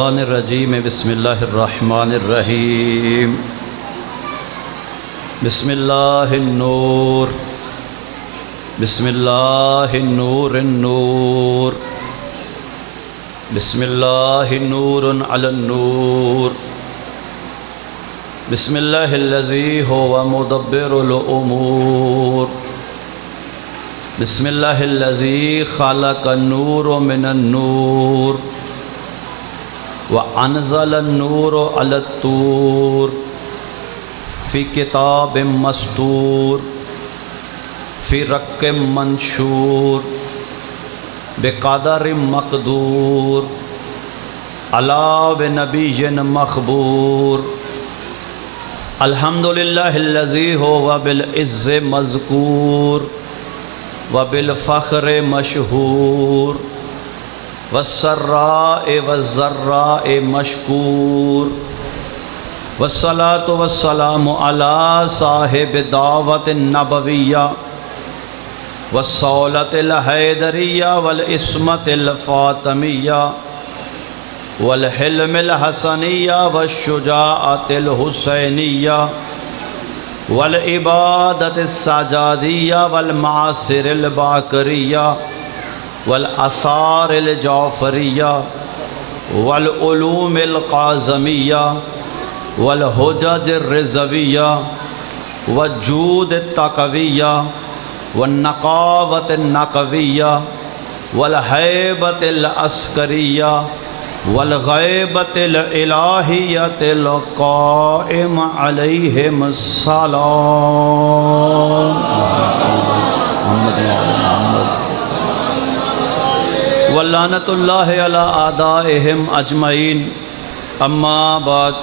الرجیم بسم اللہ الرحمن الرحیم بسم اللہ النور بسم اللہ النور النور بسم اللہ نور علی النور بسم اللہ الذی هو مدبر الامور بسم اللہ الذی خلق النور من النور وَأَنزَلَ النُّورَ عَلَى الطُّورِ فِي كِتَابٍ مَسْطُورٍ فِي رَقٍّ مَنشُورٍ بِقَدَرٍ مَقْدُورٍ عَلَى بِنَبِيٍّ مَخْبُورٍ الحمد للہ الذی هو بالعز مذکور وبالفخر مشہور والسراء والضراء مشکور والصلاة والسلام على صاحب دعوت النبویہ والصولة الحیدریہ والعصمت الفاطمیہ والحلم الحسنیہ والشجاعت الحسینیہ والعبادت السجادیہ والمعاصر الباقریہ والآثار الجعفریہ والعلوم القاظمیہ والحجج الرضویہ والجود التقویہ والنقاوت النقویہ والہیبت العسکریہ والغیبت الالہیۃ القائم علیہم السلام وَلَعْنَةُ اللَّهِ عَلَىٰ أَعْدَائِهِمْ أَجْمَعِينَ اما بعد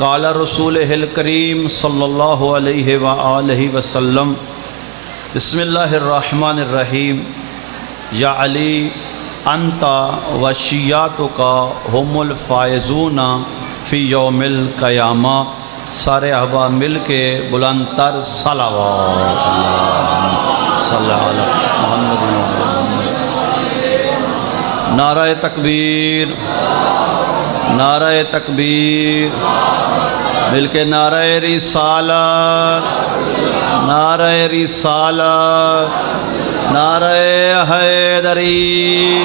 قال رسولہ الکریم صلی اللہ علیہ وآلہ وسلم بسم اللہ الرحمن الرحیم یا علی انت وشیعتک هم الفائزون فی یوم القیامہ سارے احباب مل کے بلند تر صلوات صلی علی محمد نعرہ تکبیر نعرہ تکبیر مل کے نعرہ رسالت نعرہ رسالت نعرہ حیدری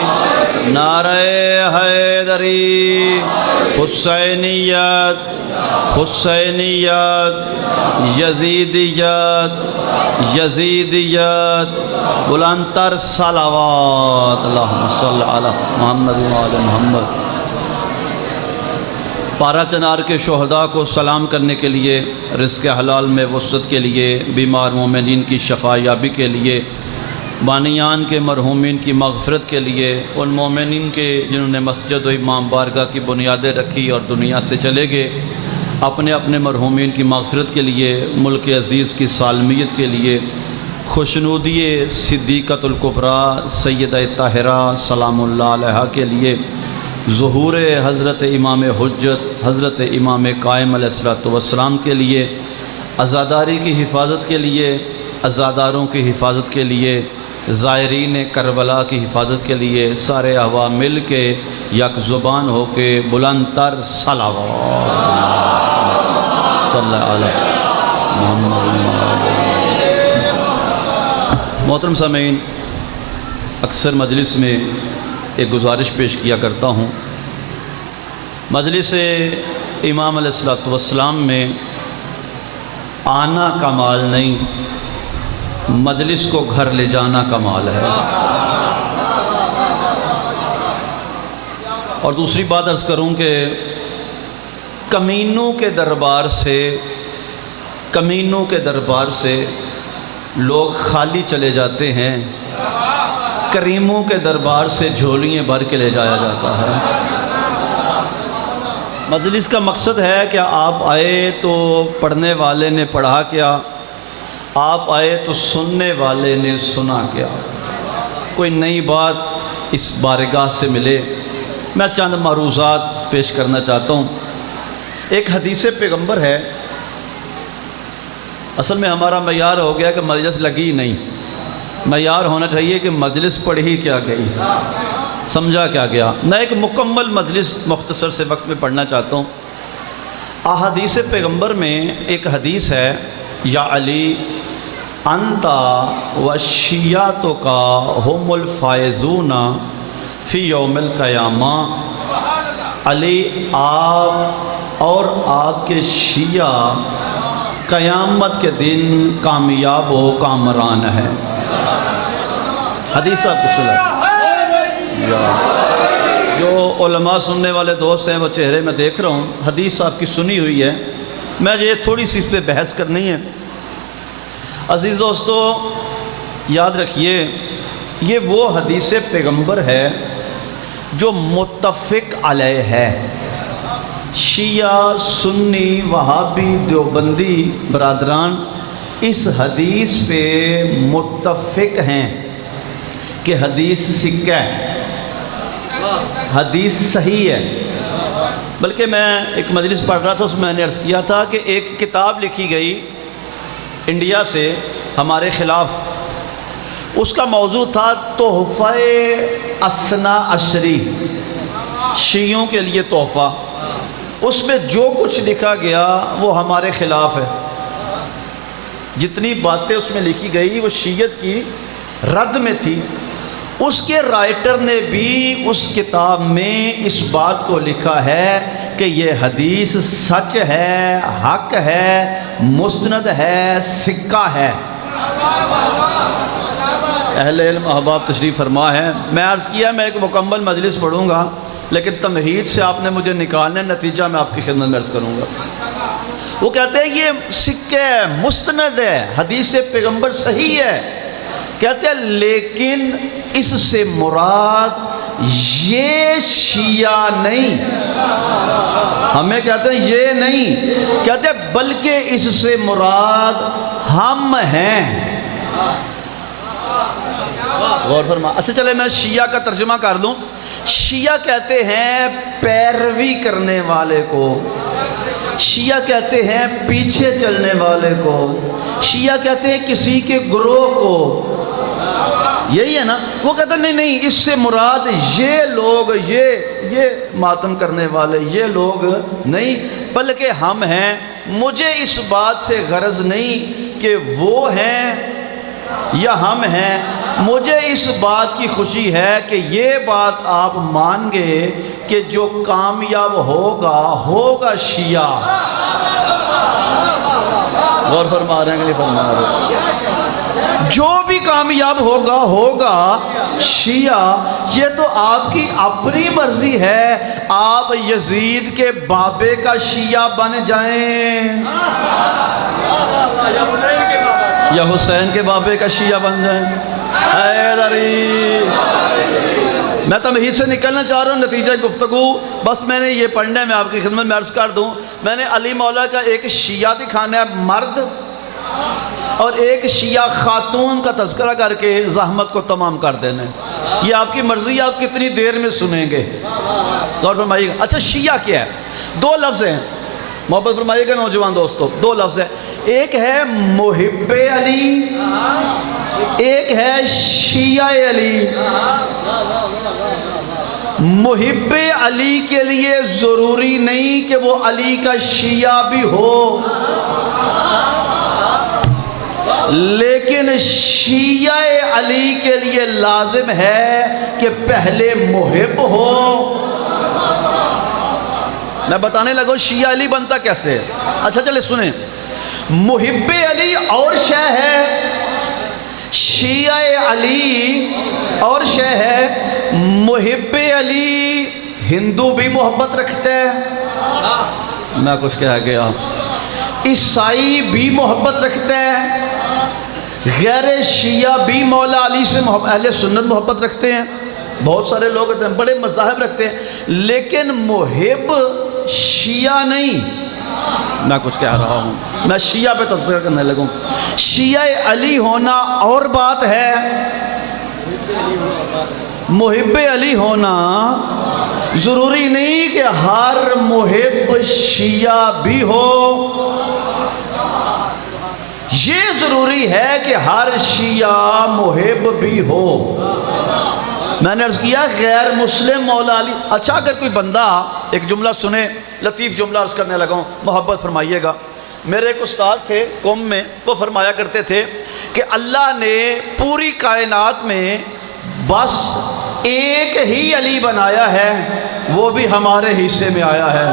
نعرہ حیدری حسینیت حسینیت یزیدیت یزیدیت بلند تر صلوات اللہم صلی علی محمد وعلی محمد پارہ چنار کے شہداء کو سلام کرنے کے لیے، رزق حلال میں وسعت کے لیے، بیمار مومنین کی شفا یابی کے لیے، بانیان کے مرحومین کی مغفرت کے لیے، ان مومنین کے جنہوں نے مسجد و امام بارگاہ کی بنیادیں رکھی اور دنیا سے چلے گئے، اپنے اپنے مرحومین کی مغفرت کے لیے، ملک عزیز کی سالمیت کے لیے، خوشنودی صدیقۃ الکبریٰ سیدہ طاہرہ سلام اللہ علیہا کے لیے، ظہور حضرت امام حجت حضرت امام قائم علیہ السلام کے لیے، عزاداری کی حفاظت کے لیے، عزاداروں کی حفاظت کے لیے، زائرین کربلا کی حفاظت کے لیے، سارے احباب مل کے یک زبان ہو کے بلند تر صلوات صلی علی محمد۔ محترم سامعین، اکثر مجلس میں ایک گزارش پیش کیا کرتا ہوں، مجلس امام علیہ السلام میں آنا کمال نہیں، مجلس کو گھر لے جانا کمال ہے۔ اور دوسری بات عرض کروں کہ کمینوں کے دربار سے لوگ خالی چلے جاتے ہیں، کریموں کے دربار سے جھولیاں بھر کے لے جایا جاتا ہے۔ مجلس کا مقصد ہے کہ آپ آئے تو پڑھنے والے نے پڑھا کیا، آپ آئے تو سننے والے نے سنا کیا، کوئی نئی بات اس بارگاہ سے ملے۔ میں چند معروضات پیش کرنا چاہتا ہوں۔ ایک حدیث پیغمبر ہے، اصل میں ہمارا معیار ہو گیا کہ مجلس لگی نہیں، معیار ہونا چاہیے کہ مجلس پڑھی کیا گئی۔ سمجھا کیا گیا؟ میں ایک مکمل مجلس مختصر سے وقت میں پڑھنا چاہتا ہوں۔ احادیث پیغمبر میں ایک حدیث ہے، یا علی انتا و شیعتک ہم الفائزون فی یوم القیامہ، علی آپ اور آپ کے شیعہ قیامت کے دن کامیاب و کامران ہیں۔ حدیث آپ کو سنا، جو علماء سننے والے دوست ہیں وہ چہرے میں دیکھ رہا ہوں، حدیث آپ کی سنی ہوئی ہے، میں یہ تھوڑی سی اس پہ بحث کرنی ہے۔ عزیز دوستو یاد رکھیے، یہ وہ حدیث پیغمبر ہے جو متفق علیہ ہے۔ شیعہ، سنی، وہابی، دیوبندی برادران اس حدیث پہ متفق ہیں کہ حدیث سکہ ہے، حدیث صحیح ہے۔ بلکہ میں ایک مجلس پڑھ رہا تھا، اس میں نے عرض کیا تھا کہ ایک کتاب لکھی گئی انڈیا سے ہمارے خلاف، اس کا موضوع تھا تحفہ اثنا عشری، شیعوں کے لیے تحفہ۔ اس میں جو کچھ لکھا گیا وہ ہمارے خلاف ہے، جتنی باتیں اس میں لکھی گئی وہ شیعت کی رد میں تھی۔ اس کے رائٹر نے بھی اس کتاب میں اس بات کو لکھا ہے کہ یہ حدیث سچ ہے، حق ہے، مستند ہے، سکہ ہے۔ اہل علم احباب تشریف فرما ہے۔ میں عرض کیا میں ایک مکمل مجلس پڑھوں گا، لیکن تمہید سے آپ نے مجھے نکالنے، نتیجہ میں آپ کی خدمت میں عرض کروں گا۔ وہ کہتے ہیں یہ سکہ ہے، مستند ہے، حدیث پیغمبر صحیح ہے، کہتے ہیں لیکن اس سے مراد یہ شیعہ نہیں، ہمیں کہتے ہیں یہ نہیں، کہتے ہیں بلکہ اس سے مراد ہم ہیں۔ غور فرما۔ اچھا چلے میں شیعہ کا ترجمہ کر دوں۔ شیعہ کہتے ہیں پیروی کرنے والے کو، شیعہ کہتے ہیں پیچھے چلنے والے کو، شیعہ کہتے ہیں کسی کے گروہ کو، یہی ہے نا۔ وہ کہتے ہیں نہیں اس سے مراد یہ لوگ، یہ ماتم کرنے والے یہ لوگ نہیں، بلکہ ہم ہیں۔ مجھے اس بات سے غرض نہیں کہ وہ ہیں یا ہم ہیں، مجھے اس بات کی خوشی ہے کہ یہ بات آپ مان گے کہ جو کامیاب ہوگا شیعہ۔ غور فرما رہے ہیں کہ نہیں فرما رہے؟ جو بھی کامیاب ہوگا شیعہ۔ یہ تو آپ کی اپنی مرضی ہے، آپ یزید کے بابے کا شیعہ بن جائیں یا حسین کے بابے کا شیعہ بن جائیں۔ حیدری، میں تمہید سے نکلنا چاہ رہا ہوں، نتیجہ گفتگو بس میں نے یہ پڑھنا ہے۔ میں آپ کی خدمت میں عرض کر دوں، میں نے علی مولا کا ایک شیعہ دکھانا ہے مرد، اور ایک شیعہ خاتون کا تذکرہ کر کے زحمت کو تمام کر دینا ہے۔ یہ آپ کی مرضی، آپ کتنی دیر میں سنیں گے، غور فرمائیے گا۔ اچھا شیعہ کیا ہے؟ دو لفظ ہیں، محبت فرمائیے گا نوجوان دوستو، دو لفظ ہیں۔ ایک ہے محب علی، ایک ہے شیعہ علی۔ محب علی کے لیے ضروری نہیں کہ وہ علی کا شیعہ بھی ہو، لیکن شیعہ علی کے لیے لازم ہے کہ پہلے محب ہو۔ میں بتانے لگا شیعہ علی بنتا کیسے۔ اچھا چلے سنیں، محب علی اور شے ہے، شیعہ علی اور شے ہے۔ محب علی ہندو بھی محبت رکھتے ہیں، میں کچھ کہہ گیا، عیسائی بھی محبت رکھتے ہیں، غیر شیعہ بھی مولا علی سے اہل سنت محبت رکھتے ہیں، بہت سارے لوگ ہوتے ہیں، بڑے مذاہب رکھتے ہیں، لیکن محب شیعہ نہیں۔ میں کچھ کہہ رہا ہوں، میں شیعہ پہ تبصرہ کرنے لگوں۔ شیعہ علی ہونا اور بات ہے، محب علی ہونا ضروری نہیں کہ ہر محب شیعہ بھی ہو۔ یہ ضروری ہے کہ ہر شیعہ محب بھی ہو۔ میں نے عرض کیا غیر مسلم مولا علی. اچھا اگر کوئی بندہ ایک جملہ سنے, لطیف جملہ عرض کرنے لگا ہوں, محبت فرمائیے گا. میرے ایک استاد تھے قوم میں, وہ فرمایا کرتے تھے کہ اللہ نے پوری کائنات میں بس ایک ہی علی بنایا ہے, وہ بھی ہمارے حصے میں آیا ہے.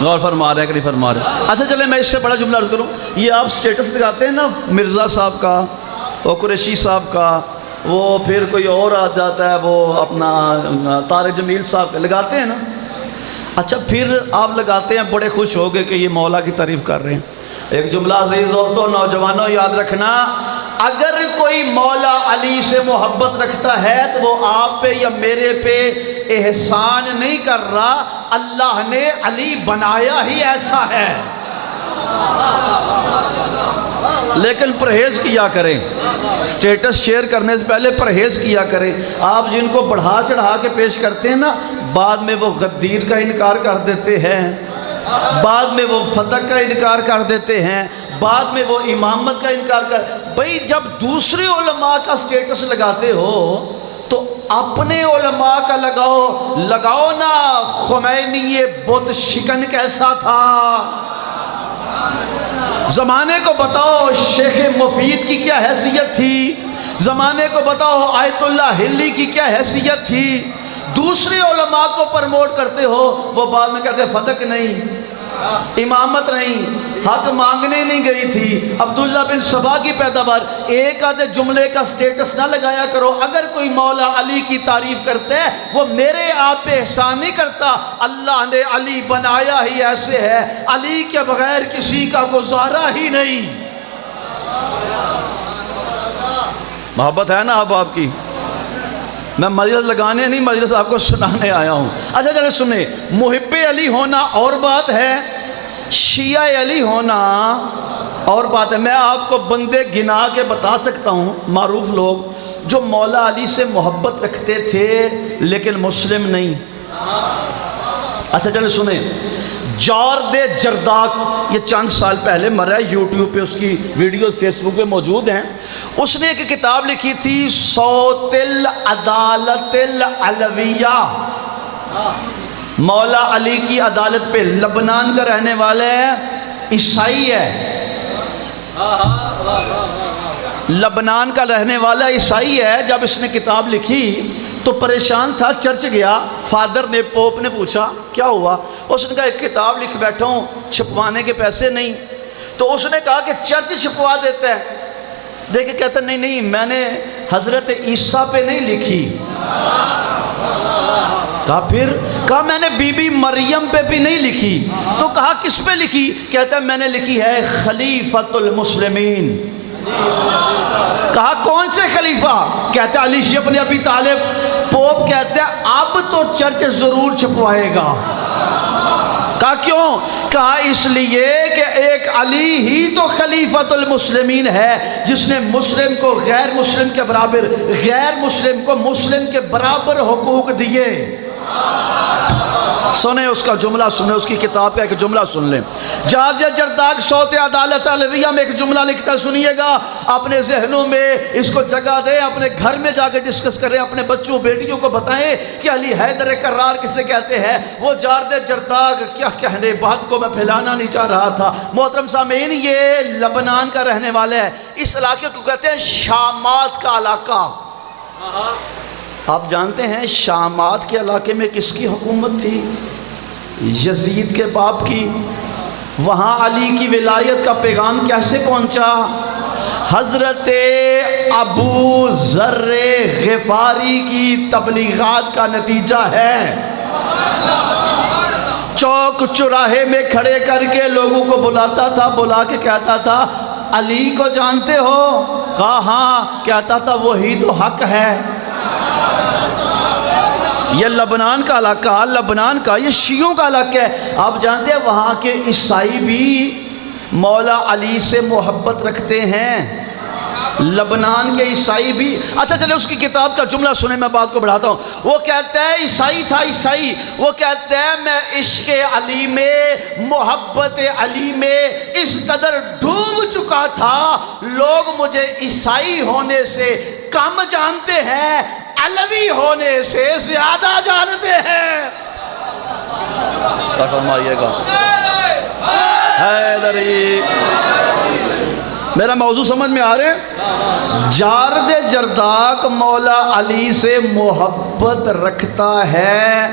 غور فرما رہے ہیں کہ نہیں فرما رہے؟ اچھا چلیں میں اس سے بڑا جملہ عرض کروں. یہ آپ سٹیٹس لگاتے ہیں نا مرزا صاحب کا, وہ قریشی صاحب کا, وہ پھر کوئی اور آ جاتا ہے, وہ اپنا طارق جمیل صاحب کا لگاتے ہیں نا. اچھا پھر آپ لگاتے ہیں, بڑے خوش ہو گئے کہ یہ مولا کی تعریف کر رہے ہیں. ایک جملہ عزیز دوستو, نوجوانوں یاد رکھنا, اگر کوئی مولا علی سے محبت رکھتا ہے تو وہ آپ پہ یا میرے پہ احسان نہیں کر رہا, اللہ نے علی بنایا ہی ایسا ہے. لیکن پرہیز کیا کریں, سٹیٹس شیئر کرنے سے پہلے پرہیز کیا کریں. آپ جن کو بڑھا چڑھا کے پیش کرتے ہیں نا, بعد میں وہ غدیر کا انکار کر دیتے ہیں, بعد میں وہ فتح کا انکار کر دیتے ہیں, بعد میں وہ امامت کا انکار کر. بھئی جب دوسرے علماء کا سٹیٹس لگاتے ہو تو اپنے علماء کا لگاؤ نا. خمینی یہ بت شکن کیسا تھا, زمانے کو بتاؤ شیخ مفید کی کیا حیثیت تھی, زمانے کو بتاؤ آیت اللہ ہلی کی کیا حیثیت تھی. دوسرے علماء کو پرموٹ کرتے ہو, وہ بعد میں کہتے ہیں فتح نہیں, امامت نہیں, حق مانگنے نہیں گئی تھی, عبداللہ بن سبا کی پیداوار. ایک آدھے جملے کا سٹیٹس نہ لگایا کرو. اگر کوئی مولا علی کی تعریف کرتا ہے وہ میرے آپ پہ احسان نہیں کرتا, اللہ نے علی بنایا ہی ایسے ہے, علی کے بغیر کسی کا گزارا ہی نہیں. محبت ہے نا اب آپ کی؟ میں مجلس لگانے نہیں, مجلس آپ کو سنانے آیا ہوں. اچھا چلے سنیں, محب علی ہونا اور بات ہے, شیعہ علی ہونا اور بات ہے. میں آپ کو بندے گنا کے بتا سکتا ہوں, معروف لوگ جو مولا علی سے محبت رکھتے تھے لیکن مسلم نہیں. اچھا چلے سنیں, جارد جرداق, یہ چند سال پہلے مرا ہے, یوٹیوب پہ اس کی ویڈیوز فیس بک پہ موجود ہیں. اس نے ایک کتاب لکھی تھی صوت العدالت العلویہ, مولا علی کی عدالت پہ. لبنان کا رہنے والا ہے, عیسائی ہے, لبنان کا رہنے والا عیسائی ہے. جب اس نے کتاب لکھی تو پریشان تھا, چرچ گیا, فادر نے, پوپ نے پوچھا کیا ہوا. اس نے کہا ایک کتاب لکھ بیٹھا ہوں, چھپوانے کے پیسے نہیں. تو اس نے کہا کہ چرچ چھپوا دیتا ہے. دیکھیں کہتا نہیں میں نے حضرت عیسیٰ پہ نہیں لکھی. کہا پھر؟ کہا میں نے بی بی مریم پہ بھی نہیں لکھی. تو کہا کس پہ لکھی؟ کہتا ہے میں نے لکھی ہے خلیفۃ المسلمین. کہا کون سے خلیفہ؟ کہتا ہے علی بن ابی طالب. پوپ کہتا ہے اب تو چرچ ضرور چھپوائے گا. کہا کیوں؟ کہا اس لیے کہ ایک علی ہی تو خلیفۃ المسلمین ہے جس نے مسلم کو غیر مسلم کے برابر, غیر مسلم کو مسلم کے برابر حقوق دیے. سنیں اس کا جملہ, سنیں اس کی کتاب کا ایک جملہ سن لیں. جارد جرداق صوت عدالت العلویہ میں ایک جملہ لکھتا, سنیے گا, اپنے ذہنوں میں اس کو جگہ دیں, اپنے گھر میں جا کے ڈسکس کریں, اپنے بچوں بیٹیوں کو بتائیں کہ علی حیدر کرار کسے کہتے ہیں. وہ جارد جرداق, کیا کہنے, بات کو میں پھیلانا نہیں چاہ رہا تھا. محترم سامعین, یہ لبنان کا رہنے والا ہے. اس علاقے کو کہتے ہیں شامات کا علاقہ. آپ جانتے ہیں شامات کے علاقے میں کس کی حکومت تھی؟ یزید کے باپ کی. وہاں علی کی ولایت کا پیغام کیسے پہنچا؟ حضرت ابو ذر غفاری کی تبلیغات کا نتیجہ ہے. چوک چوراہے میں کھڑے کر کے لوگوں کو بلاتا تھا, بلا کے کہتا تھا علی کو جانتے ہو؟ کہا ہاں. کہتا تھا وہی تو حق ہے. یہ لبنان کا علاقہ, لبنان کا, یہ شیعوں کا علاقہ ہے. آپ جانتے ہیں وہاں کے عیسائی بھی مولا علی سے محبت رکھتے ہیں, لبنان کے عیسائی بھی. اچھا چلے اس کی کتاب کا جملہ سنیں, میں بات کو بڑھاتا ہوں. وہ کہتا ہے عیسائی تھا, عیسائی, وہ کہتا ہے میں عشق علی میں, محبت علی میں اس قدر ڈوب چکا تھا, لوگ مجھے عیسائی ہونے سے کم جانتے ہیں، علوی ہونے سے زیادہ جانتے ہیں۔ فرمائیے گا حیدری، میرا موضوع سمجھ میں آ رہے ہیں؟ جارد جرداق مولا علی سے محبت رکھتا ہے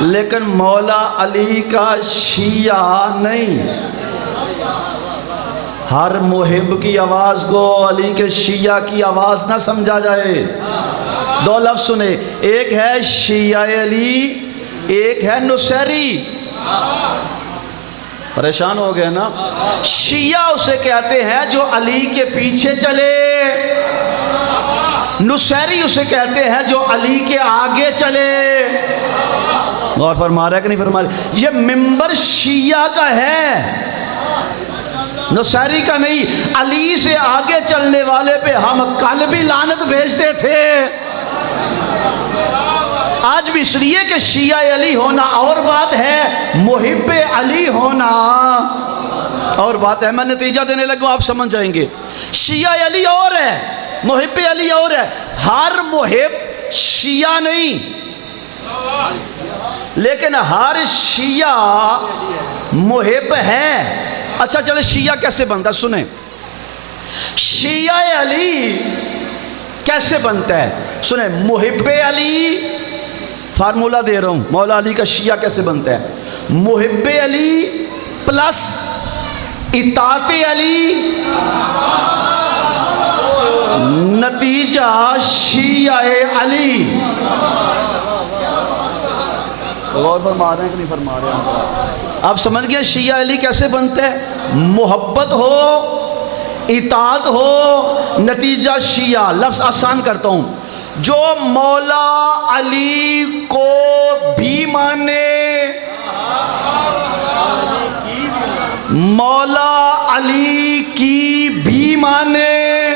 لیکن مولا علی کا شیعہ نہیں۔ ہر محب کی آواز کو علی کے شیعہ کی آواز نہ سمجھا جائے۔ دو لفظ سنے، ایک ہے شیعہ علی، ایک ہے نصیری۔ پریشان ہو گئے نا؟ شیعہ اسے کہتے ہیں جو علی کے پیچھے چلے، نصیری اسے کہتے ہیں جو علی کے آگے چلے۔ غور فرما رہا ہے کہ نہیں فرما رہا؟ یہ منبر شیعہ کا ہے، نصیری کا نہیں۔ علی سے آگے چلنے والے پہ ہم کل بھی لعنت بھیجتے تھے، آج بھی، اس لیے کہ شیعہ علی ہونا اور بات ہے، محب علی ہونا اور بات ہے۔ میں نتیجہ دینے لگوں، آپ سمجھ جائیں گے۔ شیعہ علی اور ہے، محب علی اور ہے۔ ہر محب شیعہ نہیں، لیکن ہر شیعہ محب ہے۔ اچھا چلے شیعہ کیسے بنتا؟ سنیں، شیعہ علی کیسے بنتا ہے؟ سنیں، محب علی، فارمولہ دے رہا ہوں، مولا علی کا شیعہ کیسے بنتا ہے؟ محب علی پلس اطاعت علی، نتیجہ شیعہ علی۔ غور فرما رہے ہیں کہ نہیں فرما رہے ہیں؟ آپ سمجھ گئے شیعہ علی کیسے بنتے ہیں؟ محبت ہو، اطاعت ہو، نتیجہ شیعہ۔ لفظ آسان کرتا ہوں، جو مولا علی کو بھی مانے، مولا علی کی بھی مانے۔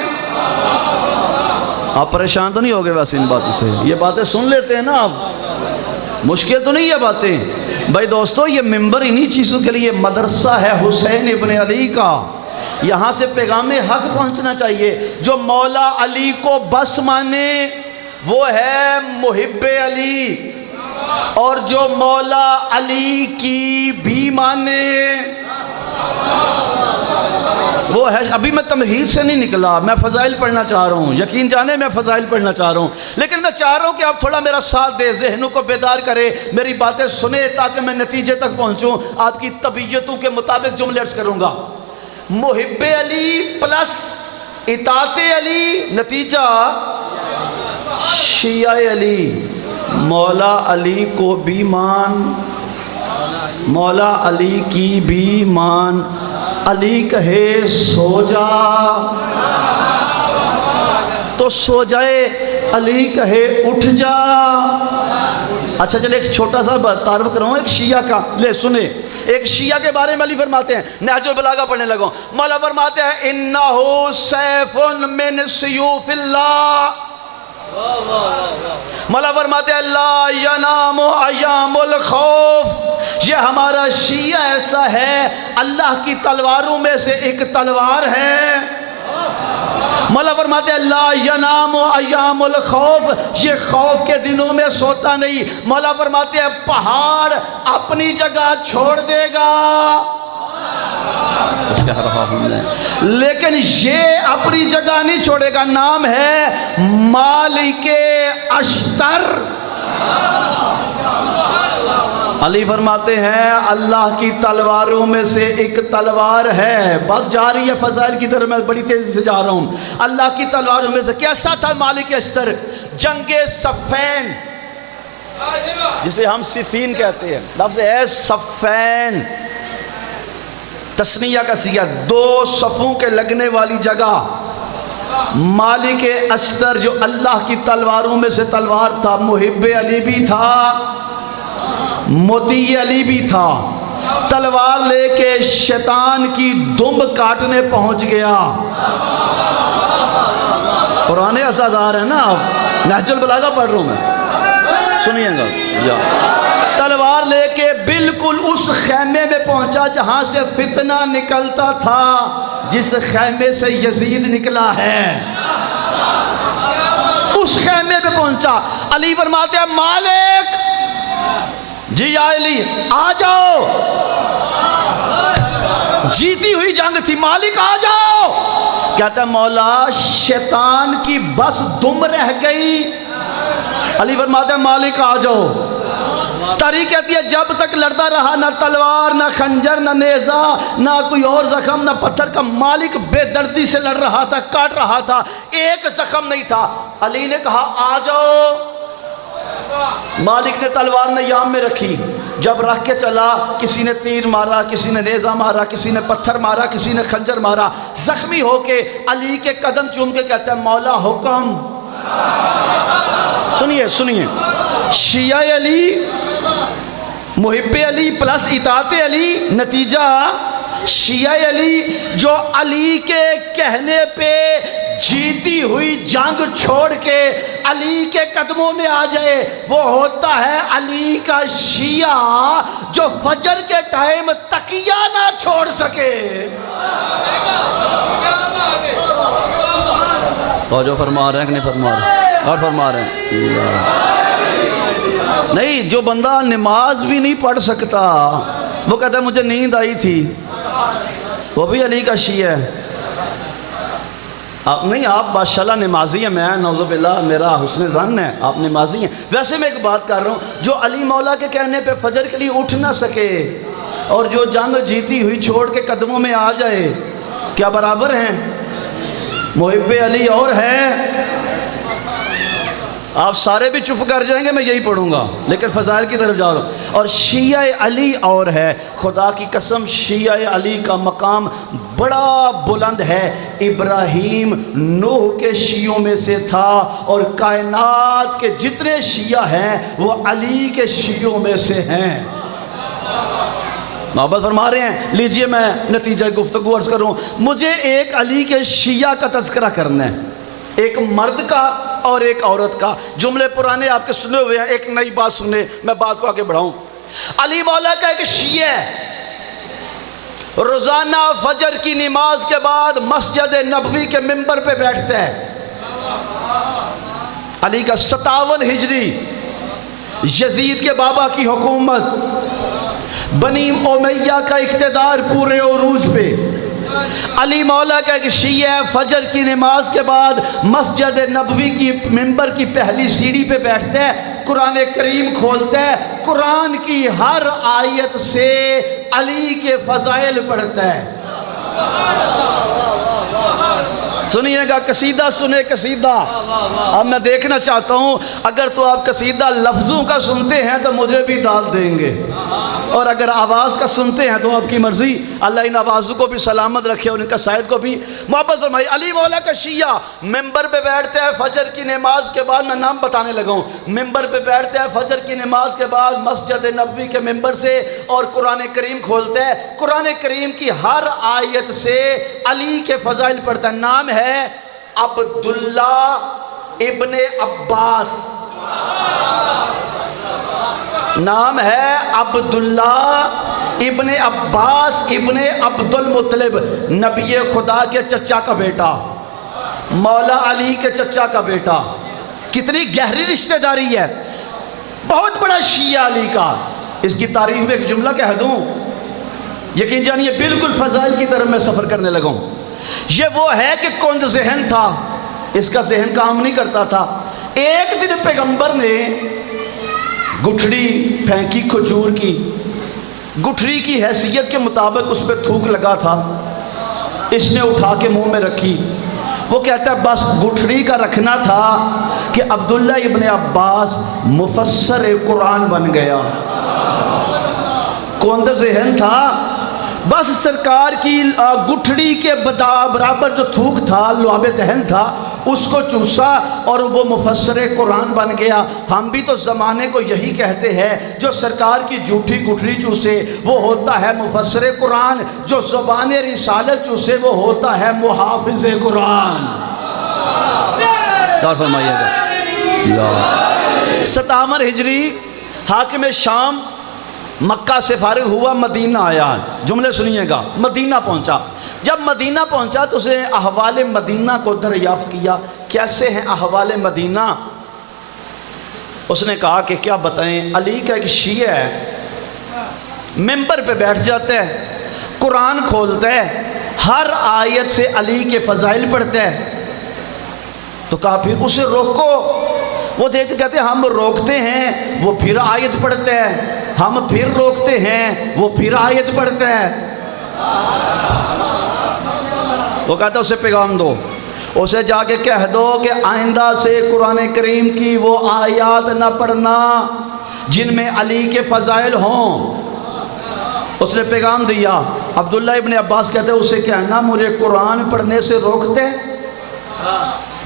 آپ پریشان تو نہیں ہو گئے ویسے ان باتوں سے؟ یہ باتیں سن لیتے ہیں نا آپ، مشکل تو نہیں ہے باتیں بھائی دوستو۔ یہ منبر انہی چیزوں کے لیے مدرسہ ہے حسین ابن علی کا، یہاں سے پیغام حق پہنچنا چاہیے۔ جو مولا علی کو بس مانے وہ ہے محب علی، اور جو مولا علی کی بھی مانے وہ ہے۔ ابھی میں تمہید سے نہیں نکلا، میں فضائل پڑھنا چاہ رہا ہوں، یقین جانے میں فضائل پڑھنا چاہ رہا ہوں، لیکن میں چاہ رہا ہوں کہ آپ تھوڑا میرا ساتھ دیں، ذہنوں کو بیدار کریں، میری باتیں سنیں تاکہ میں نتیجے تک پہنچوں۔ آپ کی طبیعتوں کے مطابق جملے عرض کروں گا۔ محب علی پلس اطاعت علی، نتیجہ شیعہ علی۔ مولا علی کو بھی مان، مولا علی کی بھی مان۔ علی کہے سو جا تو سو جائے، علی کہے اٹھ جا۔ اچھا چلے ایک چھوٹا سا تعارف کراؤں ایک شیعہ کا، لے سنیں۔ ایک شیعہ کے بارے میں علی فرماتے ہیں، نہج البلاغہ پڑھنے لگوں، مولا فرماتے ہیں انہو سیف من سیوف اللہ۔ مولا فرماتے ہیں لا ینام ایام الخوف، یہ ہمارا شیعہ ایسا ہے اللہ کی تلواروں میں سے ایک تلوار ہے۔ مولا فرماتے ہیں لا ینام ایام الخوف، یہ خوف کے دنوں میں سوتا نہیں۔ مولا فرماتے ہیں پہاڑ اپنی جگہ چھوڑ دے گا لیکن یہ اپنی جگہ نہیں چھوڑے گا، نام ہے مالک اشتر۔ علی فرماتے ہیں اللہ کی تلواروں میں سے ایک تلوار ہے، بات جا رہی ہے فضائل کی طرف، میں بڑی تیزی سے جا رہا ہوں۔ اللہ کی تلواروں میں سے کیسا تھا مالک اشتر؟ جنگ صفین، جسے ہم صفین کہتے ہیں، لفظ ہے صفین، تسنیہ کا سیغہ، دو صفوں کے لگنے والی جگہ۔ مالک اشتر جو اللہ کی تلواروں میں سے تلوار تھا، محب علی بھی تھا، مطیع علی بھی تھا، تلوار لے کے شیطان کی دمب کاٹنے پہنچ گیا۔ قرآن ازادار ہے نا، نہج البلاغہ پڑھ رہا ہوں میں، سنیے گا۔ تلوار لے کے بالکل اس خیمے میں پہنچا جہاں سے فتنہ نکلتا تھا، جس خیمے سے یزید نکلا ہے۔ اس خیمے پہ پہنچا، علی فرماتے ہیں مالک جی یا علی آ جاؤ، جیتی ہوئی جنگ تھی، مالک آ جاؤ، کہتا ہے مولا شیطان کی بس دم رہ گئی، علی فرماتا ہے مالک آ جاؤ، تاریخ کہتی ہے جب تک لڑتا رہا نہ تلوار نہ خنجر نہ نیزہ نہ کوئی اور زخم نہ پتھر کا، مالک بے دردی سے لڑ رہا تھا، کاٹ رہا تھا، ایک زخم نہیں تھا، علی نے کہا آ جاؤ، مالک نے تلوار نیام میں رکھی، جب رکھ کے چلا کسی نے تیر مارا، کسی نے نیزہ مارا، کسی نے پتھر مارا، کسی نے خنجر مارا، زخمی ہو کے علی کے قدم چوم کے کہتا ہے مولا حکم۔ سنیے سنیے، شیعہ علی، محب علی پلس اطاعت علی، نتیجہ شیعہ علی جو علی کے کہنے پہ جیتی ہوئی جنگ چھوڑ کے علی کے قدموں میں آ جائے، وہ ہوتا ہے علی کا شیعہ جو فجر کے ٹائم تکیہ نہ چھوڑ سکے۔ توجہ فرما رہے ہیں کہ نہیں فرما رہے؟ اور فرما رہے ہیں نہیں، جو بندہ نماز بھی نہیں پڑھ سکتا وہ کہتا ہے مجھے نیند آئی تھی، وہ بھی علی کا شیعہ ہے۔ آپ نہیں، آپ ماشاءاللہ نمازی ہیں، میں نعوذ باللہ میرا حسن ظن ہے آپ نمازی ہیں، ویسے میں ایک بات کر رہا ہوں، جو علی مولا کے کہنے پہ فجر کے لیے اٹھ نہ سکے اور جو جنگ جیتی ہوئی چھوڑ کے قدموں میں آ جائے، کیا برابر ہیں؟ محب علی اور ہیں؟ آپ سارے بھی چپ کر جائیں گے، میں یہی پڑھوں گا، لیکن فضائل کی طرف جا رہا ہوں۔ اور شیعہ علی اور ہے، خدا کی قسم شیعہ علی کا مقام بڑا بلند ہے، ابراہیم نوح کے شیعوں میں سے تھا، اور کائنات کے جتنے شیعہ ہیں وہ علی کے شیعوں میں سے ہیں۔ محبت فرما رہے ہیں؟ لیجئے میں نتیجہ گفتگو عرض کروں، مجھے ایک علی کے شیعہ کا تذکرہ کرنا ہے، ایک مرد کا اور ایک عورت کا۔ جملے پرانے آپ کے سنے ہوئے ہیں، ایک نئی بات سنے، میں بات کو آگے بڑھاؤں۔ علی مولا کا ایک شیعہ ہے، روزانہ فجر کی نماز کے بعد مسجد نبوی کے ممبر پہ بیٹھتا ہے۔ علی کا 57 ہجری، یزید کے بابا کی حکومت، بنی امیہ کا اقتدار پورے عروج پہ، علی مولا کا ایک شیعہ فجر کی نماز کے بعد مسجد نبوی کی ممبر کی پہلی سیڑھی پہ بیٹھتا ہے، قرآن کریم کھولتا ہے، قرآن کی ہر آیت سے علی کے فضائل پڑھتا ہے۔ سنیے گا قصیدہ، سنے قصیدہ۔ اب میں دیکھنا چاہتا ہوں اگر تو آپ قصیدہ لفظوں کا سنتے ہیں تو مجھے بھی ڈال دیں گے، اور اگر آواز کا سنتے ہیں تو آپ کی مرضی، اللہ ان آوازوں کو بھی سلامت رکھے اور ان کا قصائد کو بھی محبت فرمائی۔ علی مولا کا شیعہ ممبر پہ بیٹھتا ہے فجر کی نماز کے بعد، میں نام بتانے لگا ہوں، ممبر پہ بیٹھتا ہے فجر کی نماز کے بعد مسجد نبوی کے ممبر سے، اور قرآن کریم کھولتا ہے، قرآن کریم کی ہر آیت سے علی کے فضائل پڑھتا ہے۔ نام ہے عبداللہ ابن عباس، نام ہے عبداللہ ابن عباس ابن عبد المطلب، نبی خدا کے چچا کا بیٹا، مولا علی کے چچا کا بیٹا۔ کتنی گہری رشتہ داری ہے، بہت بڑا شیعہ علی کا۔ اس کی تعریف میں ایک جملہ کہہ دوں، یقین جانیے بالکل فضائل کی طرف میں سفر کرنے لگا ہوں۔ یہ وہ ہے کہ کند ذہن تھا، اس کا ذہن کام نہیں کرتا تھا۔ ایک دن پیغمبر نے گٹھڑی پھینکی کھجور کی، گٹھڑی کی حیثیت کے مطابق اس پہ تھوک لگا تھا، اس نے اٹھا کے منہ میں رکھی۔ وہ کہتا ہے بس گٹھڑی کا رکھنا تھا کہ عبداللہ ابن عباس مفسر قرآن بن گیا۔ کند ذہن تھا، بس سرکار کی گٹھڑی کے برابر جو تھوک تھا، لعاب دہن تھا، اس کو چوسا اور وہ مفسر قرآن بن گیا۔ ہم بھی تو زمانے کو یہی کہتے ہیں، جو سرکار کی جھوٹی گٹھڑی چوسے وہ ہوتا ہے مفسر قرآن، جو زبان رسالت چوسے وہ ہوتا ہے محافظ قرآن۔ اور فرمائیے گا 57 ہجری، حاکم شام مکہ سے فارغ ہوا، مدینہ آیا۔ جملے سنیے گا، مدینہ پہنچا۔ جب مدینہ پہنچا تو اس نے احوال مدینہ کو دریافت کیا، کیسے ہیں احوال مدینہ؟ اس نے کہا کہ کیا بتائیں، علی کا ایک شیعہ ہے، ممبر پہ بیٹھ جاتا ہے، قرآن کھولتا ہے، ہر آیت سے علی کے فضائل پڑھتا ہے۔ تو کہا پھر اسے روکو۔ وہ دیکھ کے کہتے ہیں ہم روکتے ہیں وہ پھر آیت پڑھتا ہے، ہم پھر روکتے ہیں وہ پھر آیت پڑھتا ہے۔ وہ کہتا ہے اسے پیغام دو، اسے جا کے کہہ دو کہ آئندہ سے قرآن کریم کی وہ آیات نہ پڑھنا جن میں علی کے فضائل ہوں۔ اس نے پیغام دیا۔ عبداللہ ابن عباس کہتے ہیں اسے کہنا مجھے قرآن پڑھنے سے روکتے؟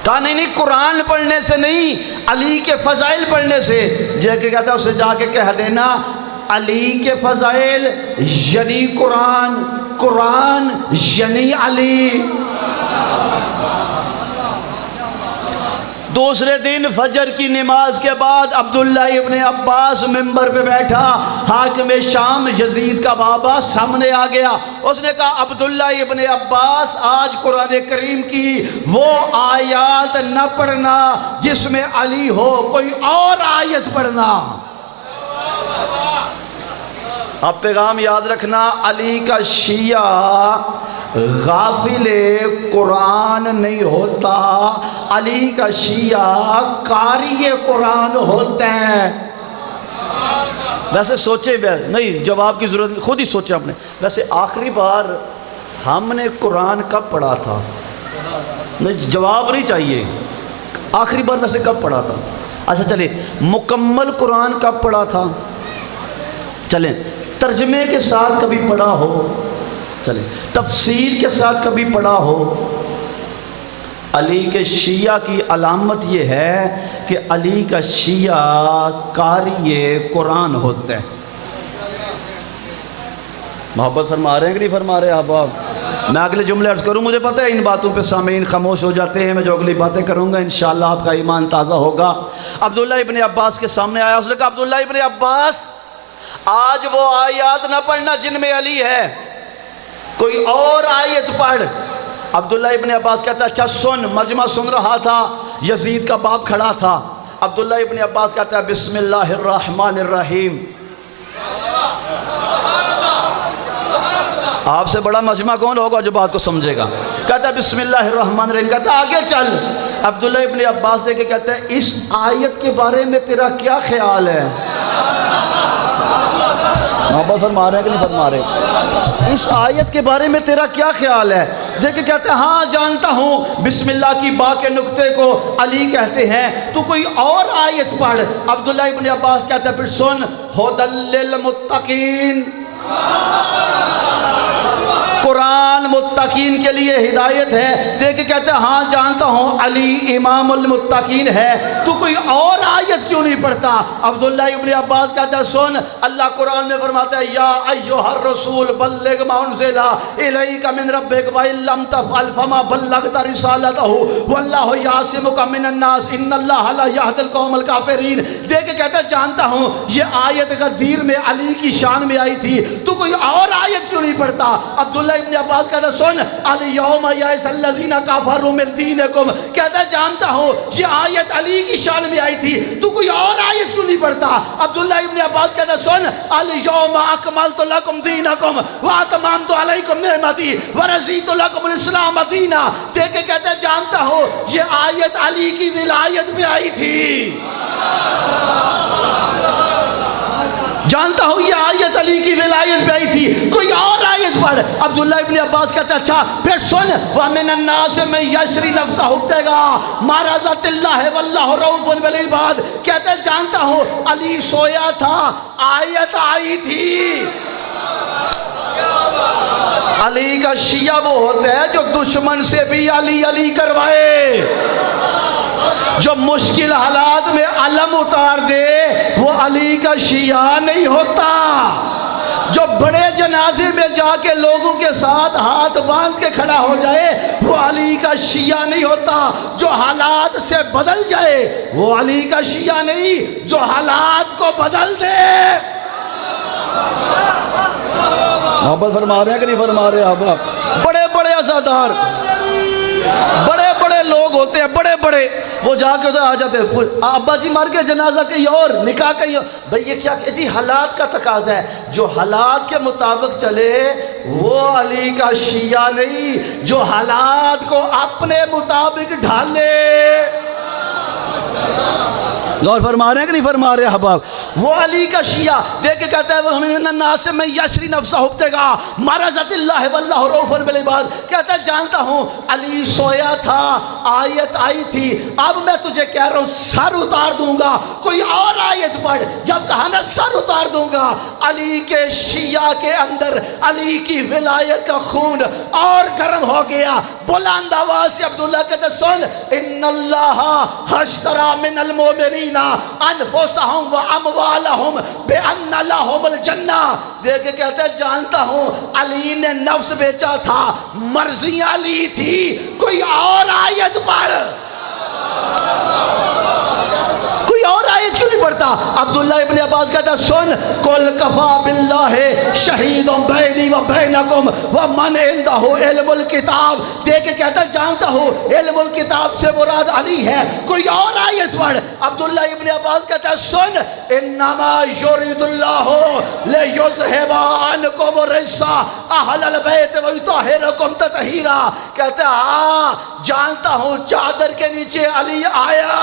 کہا نہیں قرآن پڑھنے سے نہیں، علی کے فضائل پڑھنے سے۔ جے کہ کہتا ہے اسے جا کے کہہ دینا علی کے فضائل یعنی قرآن، قرآن یعنی علی۔ دوسرے دن فجر کی نماز کے بعد عبداللہ ابن عباس ممبر پہ بیٹھا، حاکم شام یزید کا بابا سامنے آ گیا۔ اس نے کہا عبداللہ ابن عباس آج قرآن کریم کی وہ آیات نہ پڑھنا جس میں علی ہو، کوئی اور آیت پڑھنا۔ اب پیغام یاد رکھنا، علی کا شیعہ غافل قرآن نہیں ہوتا، علی کا شیعہ قاری قرآن ہوتا ہے۔ ویسے سوچے نہیں، جواب کی ضرورت نہیں، خود ہی سوچے آپ نے۔ ویسے آخری بار ہم نے قرآن کب پڑھا تھا؟ نہیں جواب نہیں چاہیے، آخری بار ویسے کب پڑھا تھا؟ اچھا چلے مکمل قرآن کب پڑھا تھا؟ چلیں ترجمے کے ساتھ کبھی پڑھا ہو، چلیں تفسیر کے ساتھ کبھی پڑھا ہو۔ علی کے شیعہ کی علامت یہ ہے کہ علی کا شیعہ قاری قرآن ہوتا ہے۔ محبت فرما رہے ہیں کہ نہیں فرما رہے آپ؟ میں اگلے جملے عرض کروں، مجھے پتہ ہے ان باتوں پہ سامعین خاموش ہو جاتے ہیں، میں جو اگلی باتیں کروں گا انشاءاللہ آپ کا ایمان تازہ ہوگا۔ عبداللہ ابن عباس کے سامنے آیا، اس نے کہا عبداللہ ابن عباس آج وہ آیات نہ پڑھنا جن میں علی ہے، کوئی اور آیت پڑھ۔ عبداللہ ابن عباس کہتا ہے اچھا سن۔ مجمع سن رہا تھا، یزید کا باپ کھڑا تھا۔ عبداللہ ابن عباس کہتا ہے بسم اللہ الرحمن الرحیم۔ آپ سے بڑا مجمع کون ہوگا جو بات کو سمجھے گا؟ کہتا ہے بسم اللہ الرحمن الرحیم، کہتا ہے آگے چل۔ عبداللہ ابن عباس دیکھ کے کہتا ہے اس آیت کے بارے میں تیرا کیا خیال ہے؟ محبت فرما رہے ہیں کہ نہیں فرما رہے؟ اس آیت کے بارے میں تیرا کیا خیال ہے؟ دیکھ کے کہتے ہیں ہاں جانتا ہوں بسم اللہ کی با کے نقطے کو علی کہتے ہیں، تو کوئی اور آیت پڑھ۔ عبداللہ ابن عباس کہتا ہے پھر سن، ھدی للمتقین، قرآن متقین کے لیے ہدایت ہے۔ دیکھ کے کہتے ہیں ہاں جانتا ہوں علی امام المتقین ہے، تو کوئی اور آیت کیوں نہیں پڑھتا؟ عبداللہ ابن عباس کہتا ہے سن، اللہ قرآن میں فرماتا ہے یا ایھا الرسول بلغ ما انزل الیک من ربک وان لم تفعل فما بلغت رسالتہ واللہ یعصمک من الناس ان اللہ لا یہدی القوم الکافرین۔ دیکھ کے کہتا ہے جانتا ہوں یہ آیت غدیر میں علی کی شان میں آئی تھی، تو کوئی اور آیت کیوں نہیں پڑھتا؟ عبداللہ ابن عباس کہتا ہے سن، الیوم یئس الذین کفروا من دینکم، کہتا ہے جانتا ہوں یہ آیت علی کی شان میں آئی تھی، تو کوئی اور آیت کیوں نہیں پڑھتا؟ عبداللہ ابن عباس کہتا ہے سن، الیوم اکملت لکم دینکم واتممت علیکم نعمتی ورضیت لکم الاسلام دینا۔ دیکھ کے کہتا ہے جانتا ہوں یہ آیت علی کی ولایت میں آئی تھی، جانتا ہوں یہ آیت علی کی ولایت پہ آئی تھی، کوئی اور آیت پڑھ۔ عبداللہ ابن عباس کہتا ہے اچھا پھر سن، وَمِنَ النَّاسِ مَن يَشْرِي نَفْسَهُ ابْتِغَاءَ مَرْضَاتِ اللَّهِ وَاللَّهُ رَءُوفٌ بِالْعِبَادِ۔ کہتا ہے جانتا ہوں علی سویا تھا، آیت آئی تھی۔ علی کا شیعہ وہ ہوتا ہے جو دشمن سے بھی علی علی کروائے، جو مشکل حالات میں علم اتار دے وہ علی کا شیعہ نہیں ہوتا، جو بڑے جنازے میں جا کے لوگوں کے ساتھ ہاتھ باندھ کے کھڑا ہو جائے وہ علی کا شیعہ نہیں ہوتا، جو حالات سے بدل جائے وہ علی کا شیعہ نہیں، جو حالات کو بدل دے۔ محبت فرما رہے ہیں کہ نہیں فرما رہے آپ؟ بڑے بڑے عزادار، بڑے بڑے لوگ ہوتے ہیں بڑے بڑے، وہ جا کے ادھر آ جاتے ہیں، ابا جی مر کے جنازہ کہیں اور، نکاح کہیں اور. بھئی یہ کیا جی حالات کا تقاضا ہے، جو حالات کے مطابق چلے وہ علی کا شیعہ نہیں، جو حالات کو اپنے مطابق ڈھالے. غور فرما رہے ہیں کہ نہیں فرما رہے احباب؟ وہ علی کا شیعہ دیکھ کے کہتا ہے وہ من الناس من یشری نفسہ ابتغاء مرضات اللہ واللہ رؤوف بالعباد. کہتا ہے جانتا ہوں علی سویا تھا، آیت آئی تھی، اب میں تجھے کہہ رہا ہوں سر اتار دوں گا. کوئی اور آیت پڑھ. جب کہا نا سر اتار دوں گا، علی کے شیعہ کے اندر علی کی ولایت کا خون اور گرم ہو گیا. بلند آواز سے عبداللہ کہتا ہے سن، ان اللہ اشتری من المؤمنین انفسهم واموالهم بان لهم الجنہ. دیکھ کے کہتا ہے جانتا ہوں علی نے نفس بیچا تھا، مرضیاں لی تھی. کوئی اور آیت پڑھ، کوئی اور آیت کیوں نہیں پڑھتا؟ عبداللہ ابن عباس کہتا ہے سن، قل کفا باللہ شہید بینی و بینکم ومن عندہ علم الکتاب. دیکھ کے کہتا ہے جانتا ہوں علم الکتاب سے مراد علی ہے. کوئی اور آیت پڑھ. عبداللہ ابن عباس کہتا ہے سن، انما یرید اللہ لیذھب عنکم الرجس اہل البیت ویطہرکم تطہیرا. کہتا ہے ہاں جانتا ہوں چادر کے نیچے علی آیا.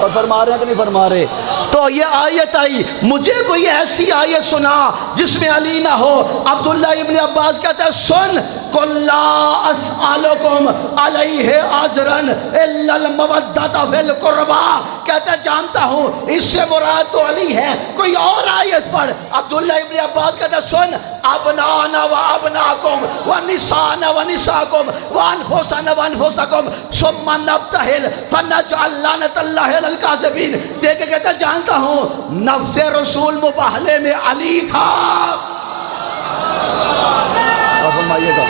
اور فرما رہے ہیں کہ نہیں فرما رہے؟ تو یہ آیت آئی، مجھے کوئی ایسی آیت سنا جس میں علی نہ ہو. عبداللہ ابن عباس کہتا ہے سن، قل لا اسألکم علیہ اجرا الا المودۃ فی القربى. کہتا ہے جانتا ہوں اس سے مراد تو علی ہے. کوئی اور آیت پڑھ. عبداللہ ابن عباس کہتا ہے سن، ابنانا و ابناکم و نسانا و نساکم و انفسنا و انفسکم ثم نبتہل فنجعل لعنۃ اللہ علی الکاذبین. دیکھ کے کہتا ہے جانتا ہوں نفس رسول مباہلے میں علی تھا. آپ فرمائیے گا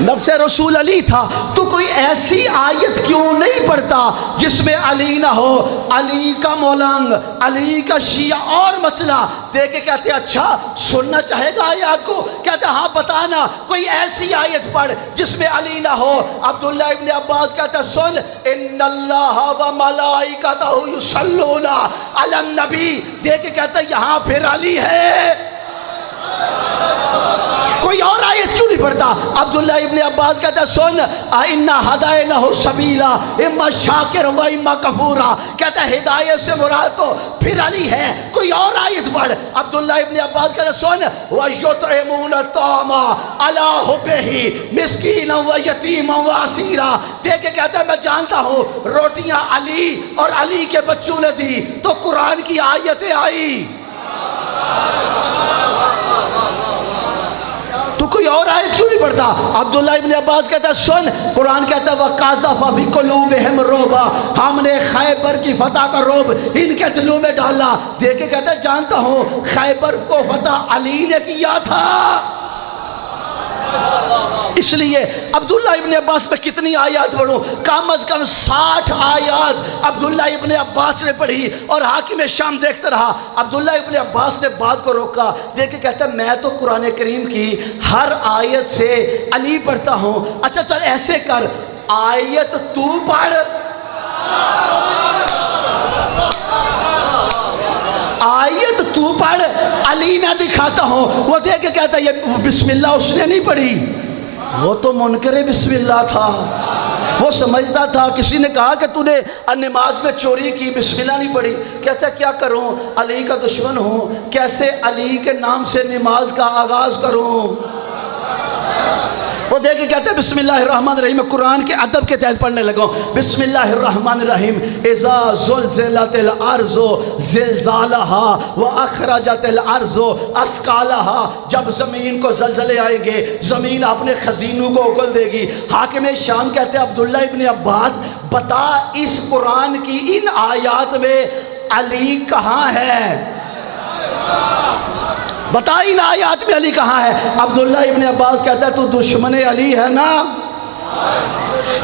نفس رسول علی تھا. تو کوئی ایسی آیت کیوں نہیں پڑھتا جس میں علی نہ ہو؟ علی کا مولنگ، علی کا شیعہ اور مسئلہ. دیکھ کے کہتے ہیں اچھا سننا چاہے گا آیات کو؟ کہتے ہیں ہاں بتانا کوئی ایسی آیت پڑھ جس میں علی نہ ہو. عبداللہ ابن عباس کہتا ہے سن، ان اللہ و ملائکتہ یصلون علی النبی. دیکھ کے کہتا ہے یہاں پھر علی ہے. کوئی اور آیت کیوں نہیں پڑھتا؟ عبداللہ ابن عباس کہتا ہے سن، اِنَّا هَدَيْنَهُ السَّبِيلَ اِمَّا شَاكِرًا وَإِمَّا كَفُورًا. کہتا ہے ہدایت سے مراد تو پھر علی ہے. کوئی اور آیت پڑھ. عبداللہ ابن عباس کہتا ہے سن، وَيُطْعِمُونَ الطَّعَامَ عَلَىٰ حُبِّهِ مِسْكِينًا وَيَتِيمًا وَأَسِيرًا. دیکھ کے کہتا ہے میں جانتا ہوں روٹیاں علی اور علی کے بچوں نے دی. تو قرآن کی آیتیں آئی. کوئی اور آیت کیوں نہیں پڑھتا؟ عبداللہ ابن عباس کہتا ہے سن، قرآن کہتا ہے وَقَذَفَ فِي قُلُوبِهِمْ الرُّعْبَ. ہم نے خیبر کی فتح کا رعب ان کے دلوں میں ڈالا. دیکھ کے کہتا ہے جانتا ہوں خیبر کو فتح علی نے کیا تھا. اس لیے عبداللہ ابن عباس میں کتنی آیات پڑھوں؟ کم از کم 60 آیات عبداللہ ابن عباس نے پڑھی اور حاکم شام دیکھتا رہا. عبداللہ ابن عباس نے بات کو روکا. دیکھ کے کہتا ہے میں تو قرآن کریم کی ہر آیت سے علی پڑھتا ہوں. اچھا چل ایسے کر، آیت تو پڑھ، آیت تو پڑھ، علی میں دکھاتا ہوں. وہ دیکھ کے کہتا ہے یہ بسم اللہ اس نے نہیں پڑھی. وہ تو منکر بسم اللہ تھا. وہ سمجھتا تھا کسی نے کہا کہ تو نے نماز میں چوری کی، بسم اللہ نہیں پڑھی. کہتا ہے کیا کروں، علی کا دشمن ہوں، کیسے علی کے نام سے نماز کا آغاز کروں؟ وہ دیکھ کے کہتے ہیں بسم اللہ الرحمن الرحیم. میں قرآن کے ادب کے تحت پڑھنے لگا ہوں. بسم اللہ الرحمن الرحیم. اذا زلزلت الارض زلزالها واخرجت الارض اثقالها. جب زمین کو زلزلے آئیں گے، زمین اپنے خزینوں کو اگل دے گی. حاکم شام کہتے ہیں عبداللہ ابن عباس بتا اس قرآن کی ان آیات میں علی کہاں ہے؟ بتا ان آیات میں علی کہاں ہے؟ عبداللہ ابن عباس کہتا ہے تو دشمن علی ہے نا.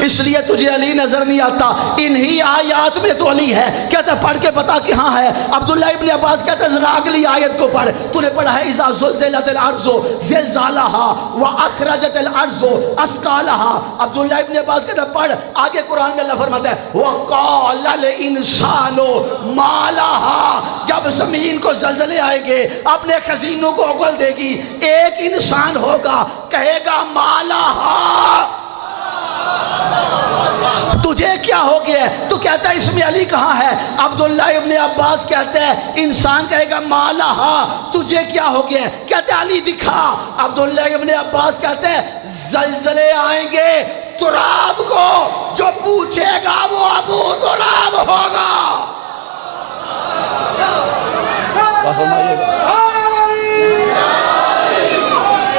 اس لیے تجھے علی نظر نہیں آتا، انہی آیات میں تو علی ہے۔ کہتا ہے پڑھ کے بتا کہ ہاں ہے۔ عبداللہ ابن عباس کہتا ہے ذرا اگلی آیت کو پڑھ، تو نے پڑھا ہے اذا زلزلت الارض زلزالها واخرجت الارض اثقالها۔ عبداللہ ابن عباس کہتا ہے پڑھ آگے، قرآن میں اللہ فرماتا ہے وقال الانسان ما لها، جب زمین کو زلزلے آئے گے اپنے خزینوں کو اگل دے گی، ایک انسان ہوگا کہے گا ما لها، تجھے کیا ہو گیا ہے؟ تو کہتا ہے اس میں علی کہاں ہے؟ عبداللہ ابن عباس کہتے ہیں انسان کہے گا ما لها، تجھے کیا ہو گیا ہے؟ کہتے ہیں علی دکھا۔ عبداللہ ابن عباس کہتے ہیں زلزلے آئیں گے، تراب کو جو پوچھے گا وہ ابو تراب ہوگا۔ فرمائیے گا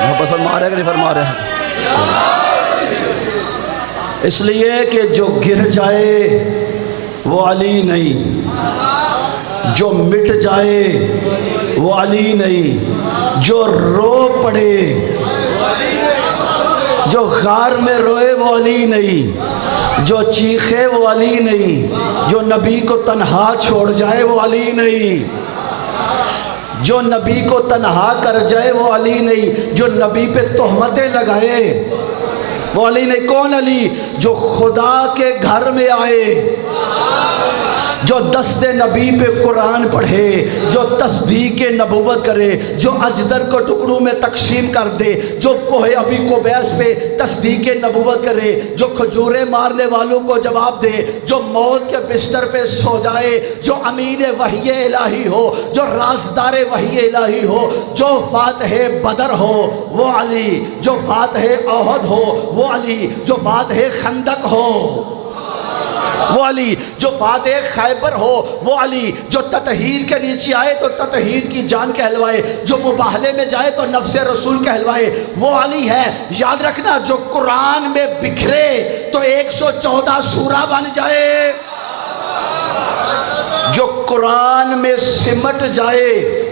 محبت فرما رہے کہ نہیں فرما رہے؟ اس لیے کہ جو گر جائے وہ علی نہیں، جو مٹ جائے وہ علی نہیں، جو رو پڑے، جو غار میں روئے وہ علی نہیں، جو چیخے وہ علی نہیں، جو نبی کو تنہا چھوڑ جائے وہ علی نہیں، جو نبی کو تنہا کر جائے وہ علی نہیں، جو نبی پہ تہمتیں لگائے وہ علی نہیں۔ کون علی؟ جو خدا کے گھر میں آئے، جو دست نبی پہ قرآن پڑھے، جو تصدیق نبوت کرے، جو اجدر کو ٹکڑوں میں تقسیم کر دے، جو کوہ ابی قبیس پہ تصدیق نبوت کرے، جو کھجورے مارنے والوں کو جواب دے، جو موت کے بستر پہ سو جائے، جو امین وحی الہی ہو، جو رازدار وحی الہی ہو، جو فاتح بدر ہو وہ علی، جو فاتح احد ہو وہ علی، جو فاتح خندق ہو وہ علی، جو فاتح خیبر ہو وہ علی، جو تطہیر کے نیچے آئے تو تطہیر کی جان کہلوائے، جو مباہلے میں جائے تو نفس رسول کہلوائے وہ علی ہے۔ یاد رکھنا جو قرآن میں بکھرے تو 114 سورہ بن جائے، جو قرآن میں سمٹ جائے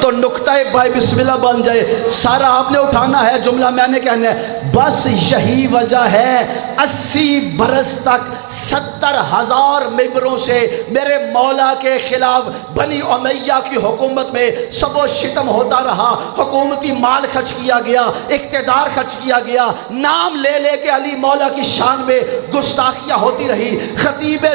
تو نقطہ بائی بسم اللہ بن جائے۔ سارا آپ نے اٹھانا ہے، جملہ میں نے کہنا ہے، بس یہی وجہ ہے 80 برس تک 70,000 ممبروں سے میرے مولا کے خلاف بنی امیہ کی حکومت میں سب و شتم ہوتا رہا، حکومتی مال خرچ کیا گیا، اقتدار خرچ کیا گیا، نام لے لے کے علی مولا کی شان میں گستاخیاں ہوتی رہی۔ خطیب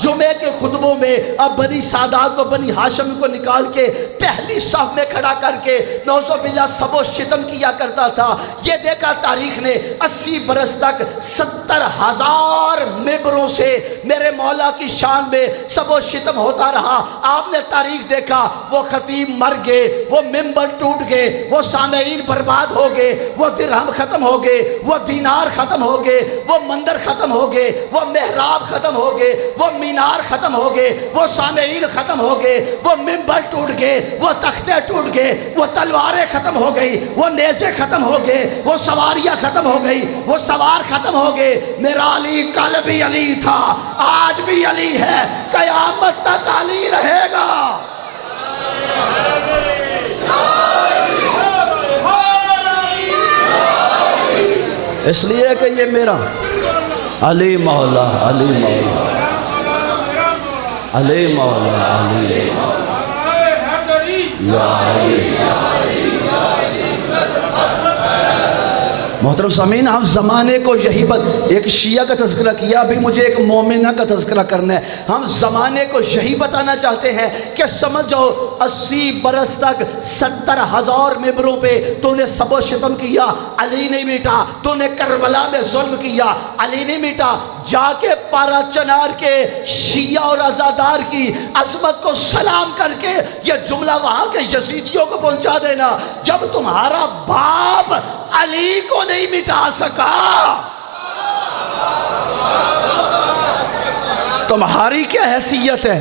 جمعے کے خطبوں میں اب بنی سادات کو، بنی ہاشم کو نکال کے پہلی صف میں کھڑا کر کے نوزو باللہ سب و شتم کیا کرتا تھا۔ یہ دیکھا تاریخ نے 80 برس تک 70,000 ممبروں سے میرے مولا کی شان میں سب و شتم ہوتا رہا۔ آپ نے تاریخ دیکھا، وہ خطیب مر گئے، وہ ممبر ٹوٹ گئے، وہ سامعین برباد ہو گئے، وہ درہم ختم ہو گئے، وہ دینار ختم ہو گئے، وہ مندر ختم ہو گئے، وہ محراب ختم ہو گئے، وہ مینار ختم ہو گئے، وہ سامعین ختم ہو گئے، وہ ممبر ٹوٹ گئے، وہ تختے ٹوٹ گئے، وہ تلواریں ختم ہو گئی، وہ نیزے ختم ہو گئے، وہ سواریاں ختم ہو گئی، وہ سوار ختم ہو گئے۔ میرا علی کل بھی علی تھا، آج بھی علی ہے، قیامت تک علی رہے گا۔ اس لیے کہ یہ میرا علی مولا، علی مولا، علی مولا، علی محترم سامعین، ہم زمانے کو یہی ایک شیعہ کا تذکرہ کیا، ابھی مجھے ایک مومنہ کا تذکرہ کرنا ہے۔ ہم زمانے کو یہی بتانا چاہتے ہیں کہ سمجھ جاؤ 80 برس تک 70,000 ممبروں پہ تو نے سب و شتم کیا، علی نہیں میٹا۔ تو نے کربلا میں ظلم کیا، علی نہیں میٹا۔ جا کے پارا چنار کے شیعہ اور عزادار کی عظمت کو سلام کر کے یہ جملہ وہاں کے یزیدیوں کو پہنچا دینا، جب تمہارا باپ علی کو نہیں مٹا سکا، تمہاری کیا حیثیت ہے؟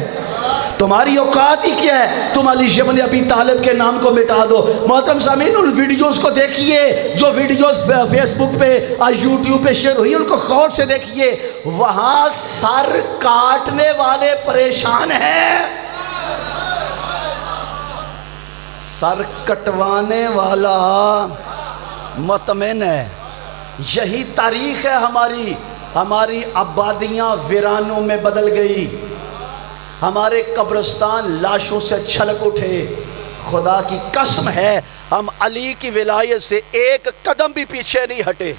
تمہاری اوقات ہی کیا ہے؟ تم علی ابن ابی طالب کے نام کو مٹا دو۔ محترم سامعین، ان ویڈیوز کو دیکھیے جو ویڈیوز فیس بک پہ اور یوٹیوب پہ شیئر ہوئی، ان کو غور سے دیکھیے۔ وہاں سر کاٹنے والے پریشان ہیں، سر کٹوانے والا مطمئن ہے۔ یہی تاریخ ہے ہماری۔ ہماری آبادیاں ویرانوں میں بدل گئی، ہمارے قبرستان لاشوں سے چھلک اٹھے۔ خدا کی قسم ہے ہم علی کی ولایت سے ایک قدم بھی پیچھے نہیں ہٹے،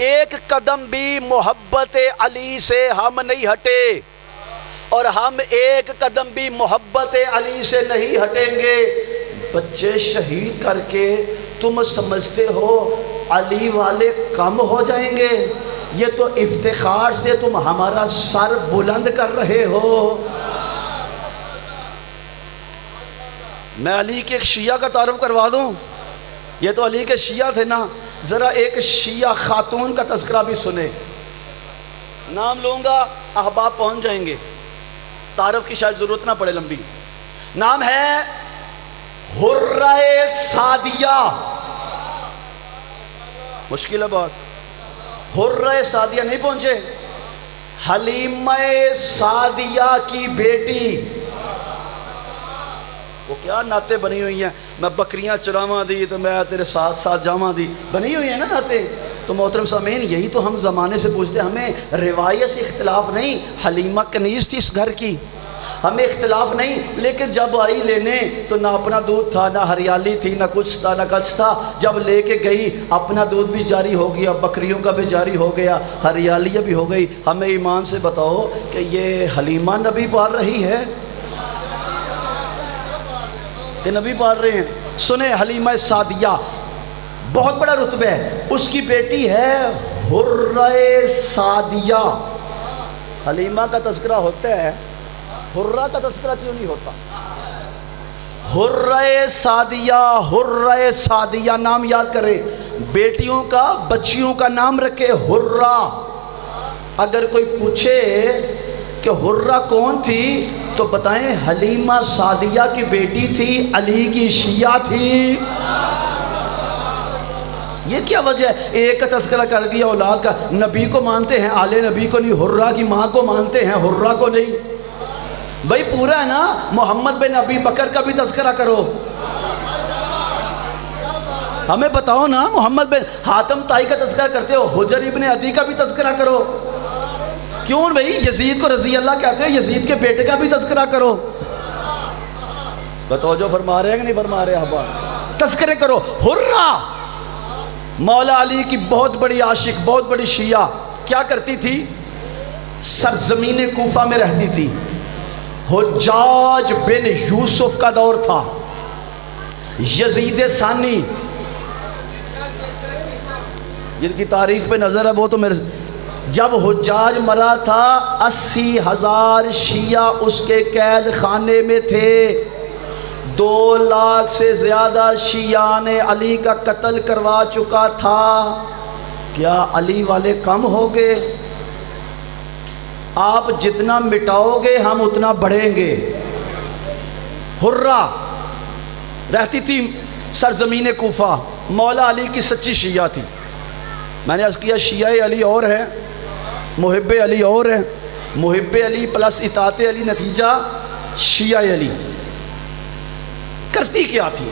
ایک قدم بھی محبت علی سے ہم نہیں ہٹے، اور ہم ایک قدم بھی محبت علی سے نہیں ہٹیں گے۔ بچے شہید کر کے تم سمجھتے ہو علی والے کم ہو جائیں گے؟ یہ تو افتخار سے تم ہمارا سر بلند کر رہے ہو۔ میں علی کے ایک شیعہ کا تعارف کروا دوں، یہ تو علی کے شیعہ تھے نا، ذرا ایک شیعہ خاتون کا تذکرہ بھی سنے، نام لوں گا احباب پہنچ جائیں گے، تعارف کی شاید ضرورت نہ پڑے لمبی۔ نام ہے حرہ سعدیہ، مشکل ہے بات، حرہ سعدیہ نہیں پہنچے؟ حلیمہ سعدیہ کی بیٹی، وہ کیا نعتیں بنی ہوئی ہیں، میں بکریاں چراواں دی تو میں تیرے ساتھ ساتھ جاواں دی، بنی ہوئی ہیں نا نعتیں۔ تو محترم سامعین، یہی تو ہم زمانے سے پوچھتے، ہمیں روایت سے اختلاف نہیں، حلیمہ کنیز تھی اس گھر کی، ہمیں اختلاف نہیں، لیکن جب آئی لینے تو نہ اپنا دودھ تھا، نہ ہریالی تھی، نہ کچھ تھا، نہ کچھ تھا۔ جب لے کے گئی اپنا دودھ بھی جاری ہو گیا، بکریوں کا بھی جاری ہو گیا، ہریالی بھی ہو گئی۔ ہمیں ایمان سے بتاؤ کہ یہ حلیمہ نبی پال رہی ہے کہ نبی پال رہے ہیں؟ سنیں، حلیمہ سعدیہ بہت بڑا رتبہ ہے، اس کی بیٹی ہے حرہ سعدیہ۔ حلیمہ کا تذکرہ ہوتا ہے، حرہ کا تذکرہ کیوں نہیں ہوتا؟ حرہ سعدیہ، حرہ سعدیہ نام یاد کرے، بیٹیوں کا بچیوں کا نام رکھے حرہ۔ اگر کوئی پوچھے کہ حرہ کون تھی تو بتائیں حلیمہ سعدیہ کی بیٹی تھی، علی کی شیعہ تھی۔ یہ کیا وجہ ہے؟ ایک کا تذکرہ کر دیا اولاد کا، نبی کو مانتے ہیں، آل نبی کو نہیں، حرہ کی ماں کو مانتے ہیں، حرہ کو نہیں۔ بھائی پورا ہے نا، محمد بن ابی بکر کا بھی تذکرہ کرو، ہمیں بتاؤ نا، محمد بن حاتم طائی کا تذکرہ کرتے ہو، حجر ابن عدی کا بھی تذکرہ کرو، کیوں بھائی یزید کو رضی اللہ کہتے ہیں، یزید کے بیٹے کا بھی تذکرہ کرو۔ توجہ فرما رہے ہیں کہ نہیں فرما رہے احباب؟ تذکرے کرو۔ حرہ مولا علی کی بہت بڑی عاشق، بہت بڑی شیعہ، کیا کرتی تھی؟ سرزمین کوفہ میں رہتی تھی۔ حجاج بن یوسف کا دور تھا، یزید ثانی جن کی تاریخ پہ نظر ہے وہ تو میرے، جب حجاج مرا تھا 80,000 شیعہ اس کے قید خانے میں تھے، 2 لاکھ سے زیادہ شیعہ نے علی کا قتل کروا چکا تھا۔ کیا علی والے کم ہو گئے؟ آپ جتنا مٹاؤ گے ہم اتنا بڑھیں گے۔ حرہ رہتی تھی سرزمین کوفہ، مولا علی کی سچی شیعہ تھی۔ میں نے عرض کیا شیعہ علی اور ہے، محب علی اور ہے، محب علی پلس اطاعت علی نتیجہ شیعہ علی۔ کرتی کیا تھی؟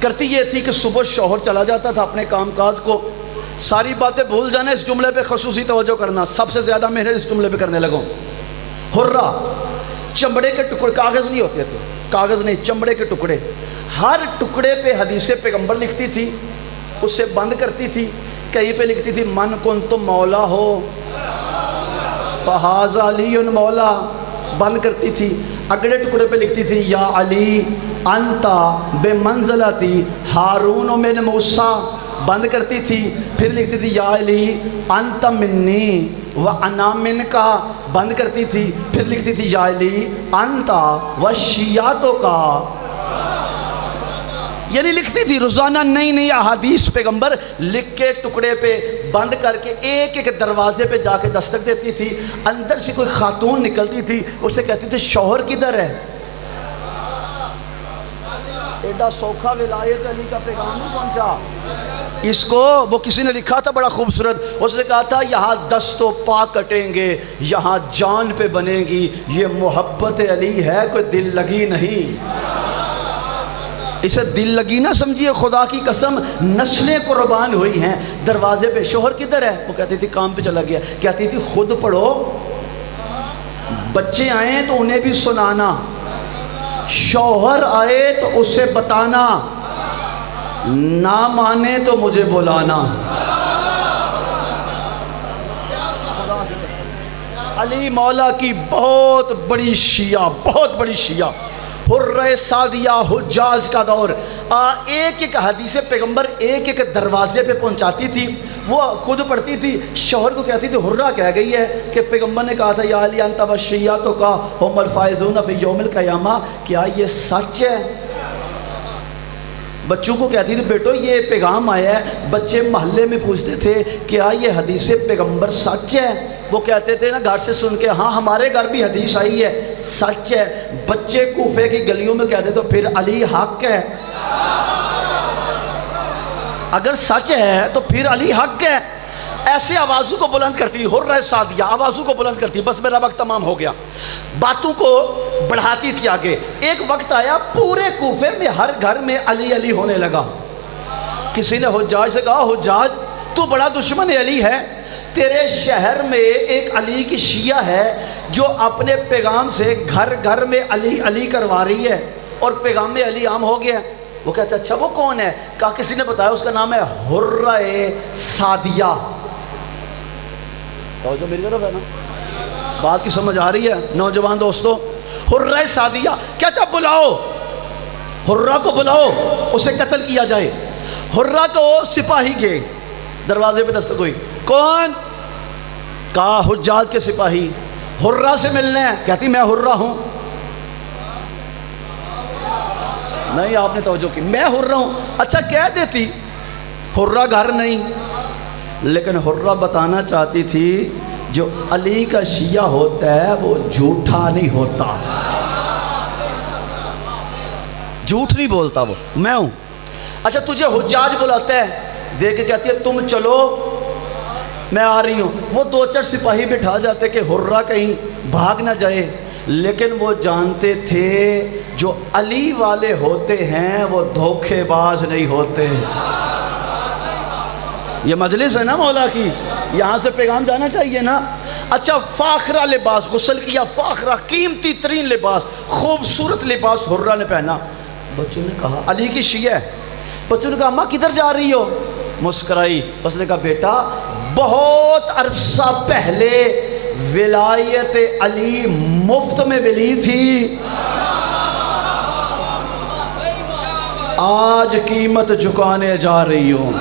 کرتی یہ تھی کہ صبح شوہر چلا جاتا تھا اپنے کام کاج کو، ساری باتیں بھول جانا، اس جملے پہ خصوصی توجہ کرنا، سب سے زیادہ محنت اس جملے پہ کرنے لگوں۔ حرہ چمڑے کے ٹکڑے، کاغذ نہیں ہوتے تھے، کاغذ نہیں، چمڑے کے ٹکڑے، ہر ٹکڑے پہ حدیث پیغمبر لکھتی تھی، اسے بند کرتی تھی، کہیں پہ لکھتی تھی من کنتم مولا ہو فہذا علی مولا، بند کرتی تھی۔ اگلے ٹکڑے پہ لکھتی تھی یا علی انتا بے منزلتی ہارون من موسیٰ، بند کرتی تھی۔ پھر لکھتی تھی یا علی انت منی و انا منکا، بند کرتی تھی۔ پھر لکھتی تھی یا علی انتا و شیعتو کا، یعنی لکھتی تھی روزانہ نئی نئی احادیث پیغمبر لکھ کے ٹکڑے پہ بند کر کے ایک ایک دروازے پہ جا کے دستک دیتی تھی۔ اندر سے کوئی خاتون نکلتی تھی، اسے کہتی تھی شوہر کدھر ہے؟ ایڈا سوکھا ولایت علی کا پیغام نہیں پہنچا اس کو۔ وہ کسی نے لکھا تھا بڑا خوبصورت، اس نے کہا تھا یہاں دست و پا کٹیں گے، یہاں جان پہ بنے گی، یہ محبت علی ہے، کوئی دل لگی نہیں۔ اسے دل لگی نہ سمجھیے، خدا کی قسم نسلیں قربان ہوئی ہیں۔ دروازے پہ شوہر کدھر ہے؟ وہ کہتی تھی کام پہ چلا گیا۔ کہتی تھی خود پڑھو، بچے آئیں تو انہیں بھی سنانا، شوہر آئے تو اسے بتانا، نہ مانے تو مجھے بلانا۔ علی مولا کی بہت بڑی شیعہ، بہت بڑی شیعہ، حرہ سعدیہ، حجاج کا دور۔ ایک ایک حدیث پیغمبر ایک ایک دروازے پہ پہنچاتی تھی، وہ خود پڑھتی تھی، شوہر کو کہتی تھی حرہ کہہ گئی ہے کہ پیغمبر نے کہا تھا یا علی انت والشیعۃ کا هم الفائزون فی یوم القیامہ، کیا یہ سچ ہے؟ بچوں کو کہتی تھی بیٹو یہ پیغام آیا ہے۔ بچے محلے میں پوچھتے تھے کیا یہ حدیث پیغمبر سچ ہے؟ وہ کہتے تھے نا گھر سے سن کے ہاں ہمارے گھر بھی حدیث آئی ہے، سچ ہے۔ بچے کوفے کی گلیوں میں کہتے تو پھر علی حق ہے، اگر سچ ہے تو پھر علی حق ہے۔ ایسے آوازوں کو بلند کرتی، حرہ سعدیہ آوازوں کو بلند کرتی۔ بس میرا وقت تمام ہو گیا، باتوں کو بڑھاتی تھی آگے۔ ایک وقت آیا پورے کوفے میں ہر گھر میں علی علی ہونے لگا۔ کسی نے حجاج سے کہا حجاج تو بڑا دشمن علی ہے، تیرے شہر میں ایک علی کی شیعہ ہے جو اپنے پیغام سے گھر گھر میں علی علی کروا رہی ہے اور پیغام میں علی عام ہو گیا۔ وہ کہتا اچھا وہ کون ہے؟ کہا کسی نے بتایا اس کا نام ہے حرہ سعدیہ۔ جو میری طرف ہے نا، بات کی سمجھ آ رہی ہے نوجوان دوستو؟ حرہ سعدیہ کہتا بلاؤ، حرہ کو بلاؤ، اسے قتل کیا جائے۔ حرہ کو سپاہی گئے، دروازے پہ دستک ہوئی، کون؟ کہا حجاج کے سپاہی، حرہ سے ملنے ہیں۔ کہتی میں حرہ ہوں۔ نہیں آپ نے توجہ کی، میں حرہ ہوں۔ اچھا کہہ دیتی حرہ گھر نہیں، لیکن حرہ بتانا چاہتی تھی جو علی کا شیعہ ہوتا ہے وہ جھوٹا نہیں ہوتا، جھوٹ نہیں بولتا، وہ میں ہوں۔ اچھا تجھے حجاج بلاتا ہے، دیکھ کے کہتی ہے تم چلو میں آ رہی ہوں۔ وہ دو چار سپاہی بٹھا جاتے کہ حرہ کہیں بھاگ نہ جائے، لیکن وہ جانتے تھے جو علی والے ہوتے ہیں وہ دھوکے باز نہیں ہوتے۔ یہ مجلس ہے نا مولا کی، یہاں سے پیغام جانا چاہیے نا۔ اچھا فاخرہ لباس، غسل کیا، فاخرہ قیمتی ترین لباس، خوبصورت لباس حرہ نے پہنا۔ بچوں نے کہا علی کی شیعہ ہے۔ بچوں نے کہا اماں کدھر جا رہی ہو؟ مسکرائی، اس نے کہا بیٹا بہت عرصہ پہلے ولایت علی مفت میں ملی تھی، آج قیمت چکانے جا رہی ہوں۔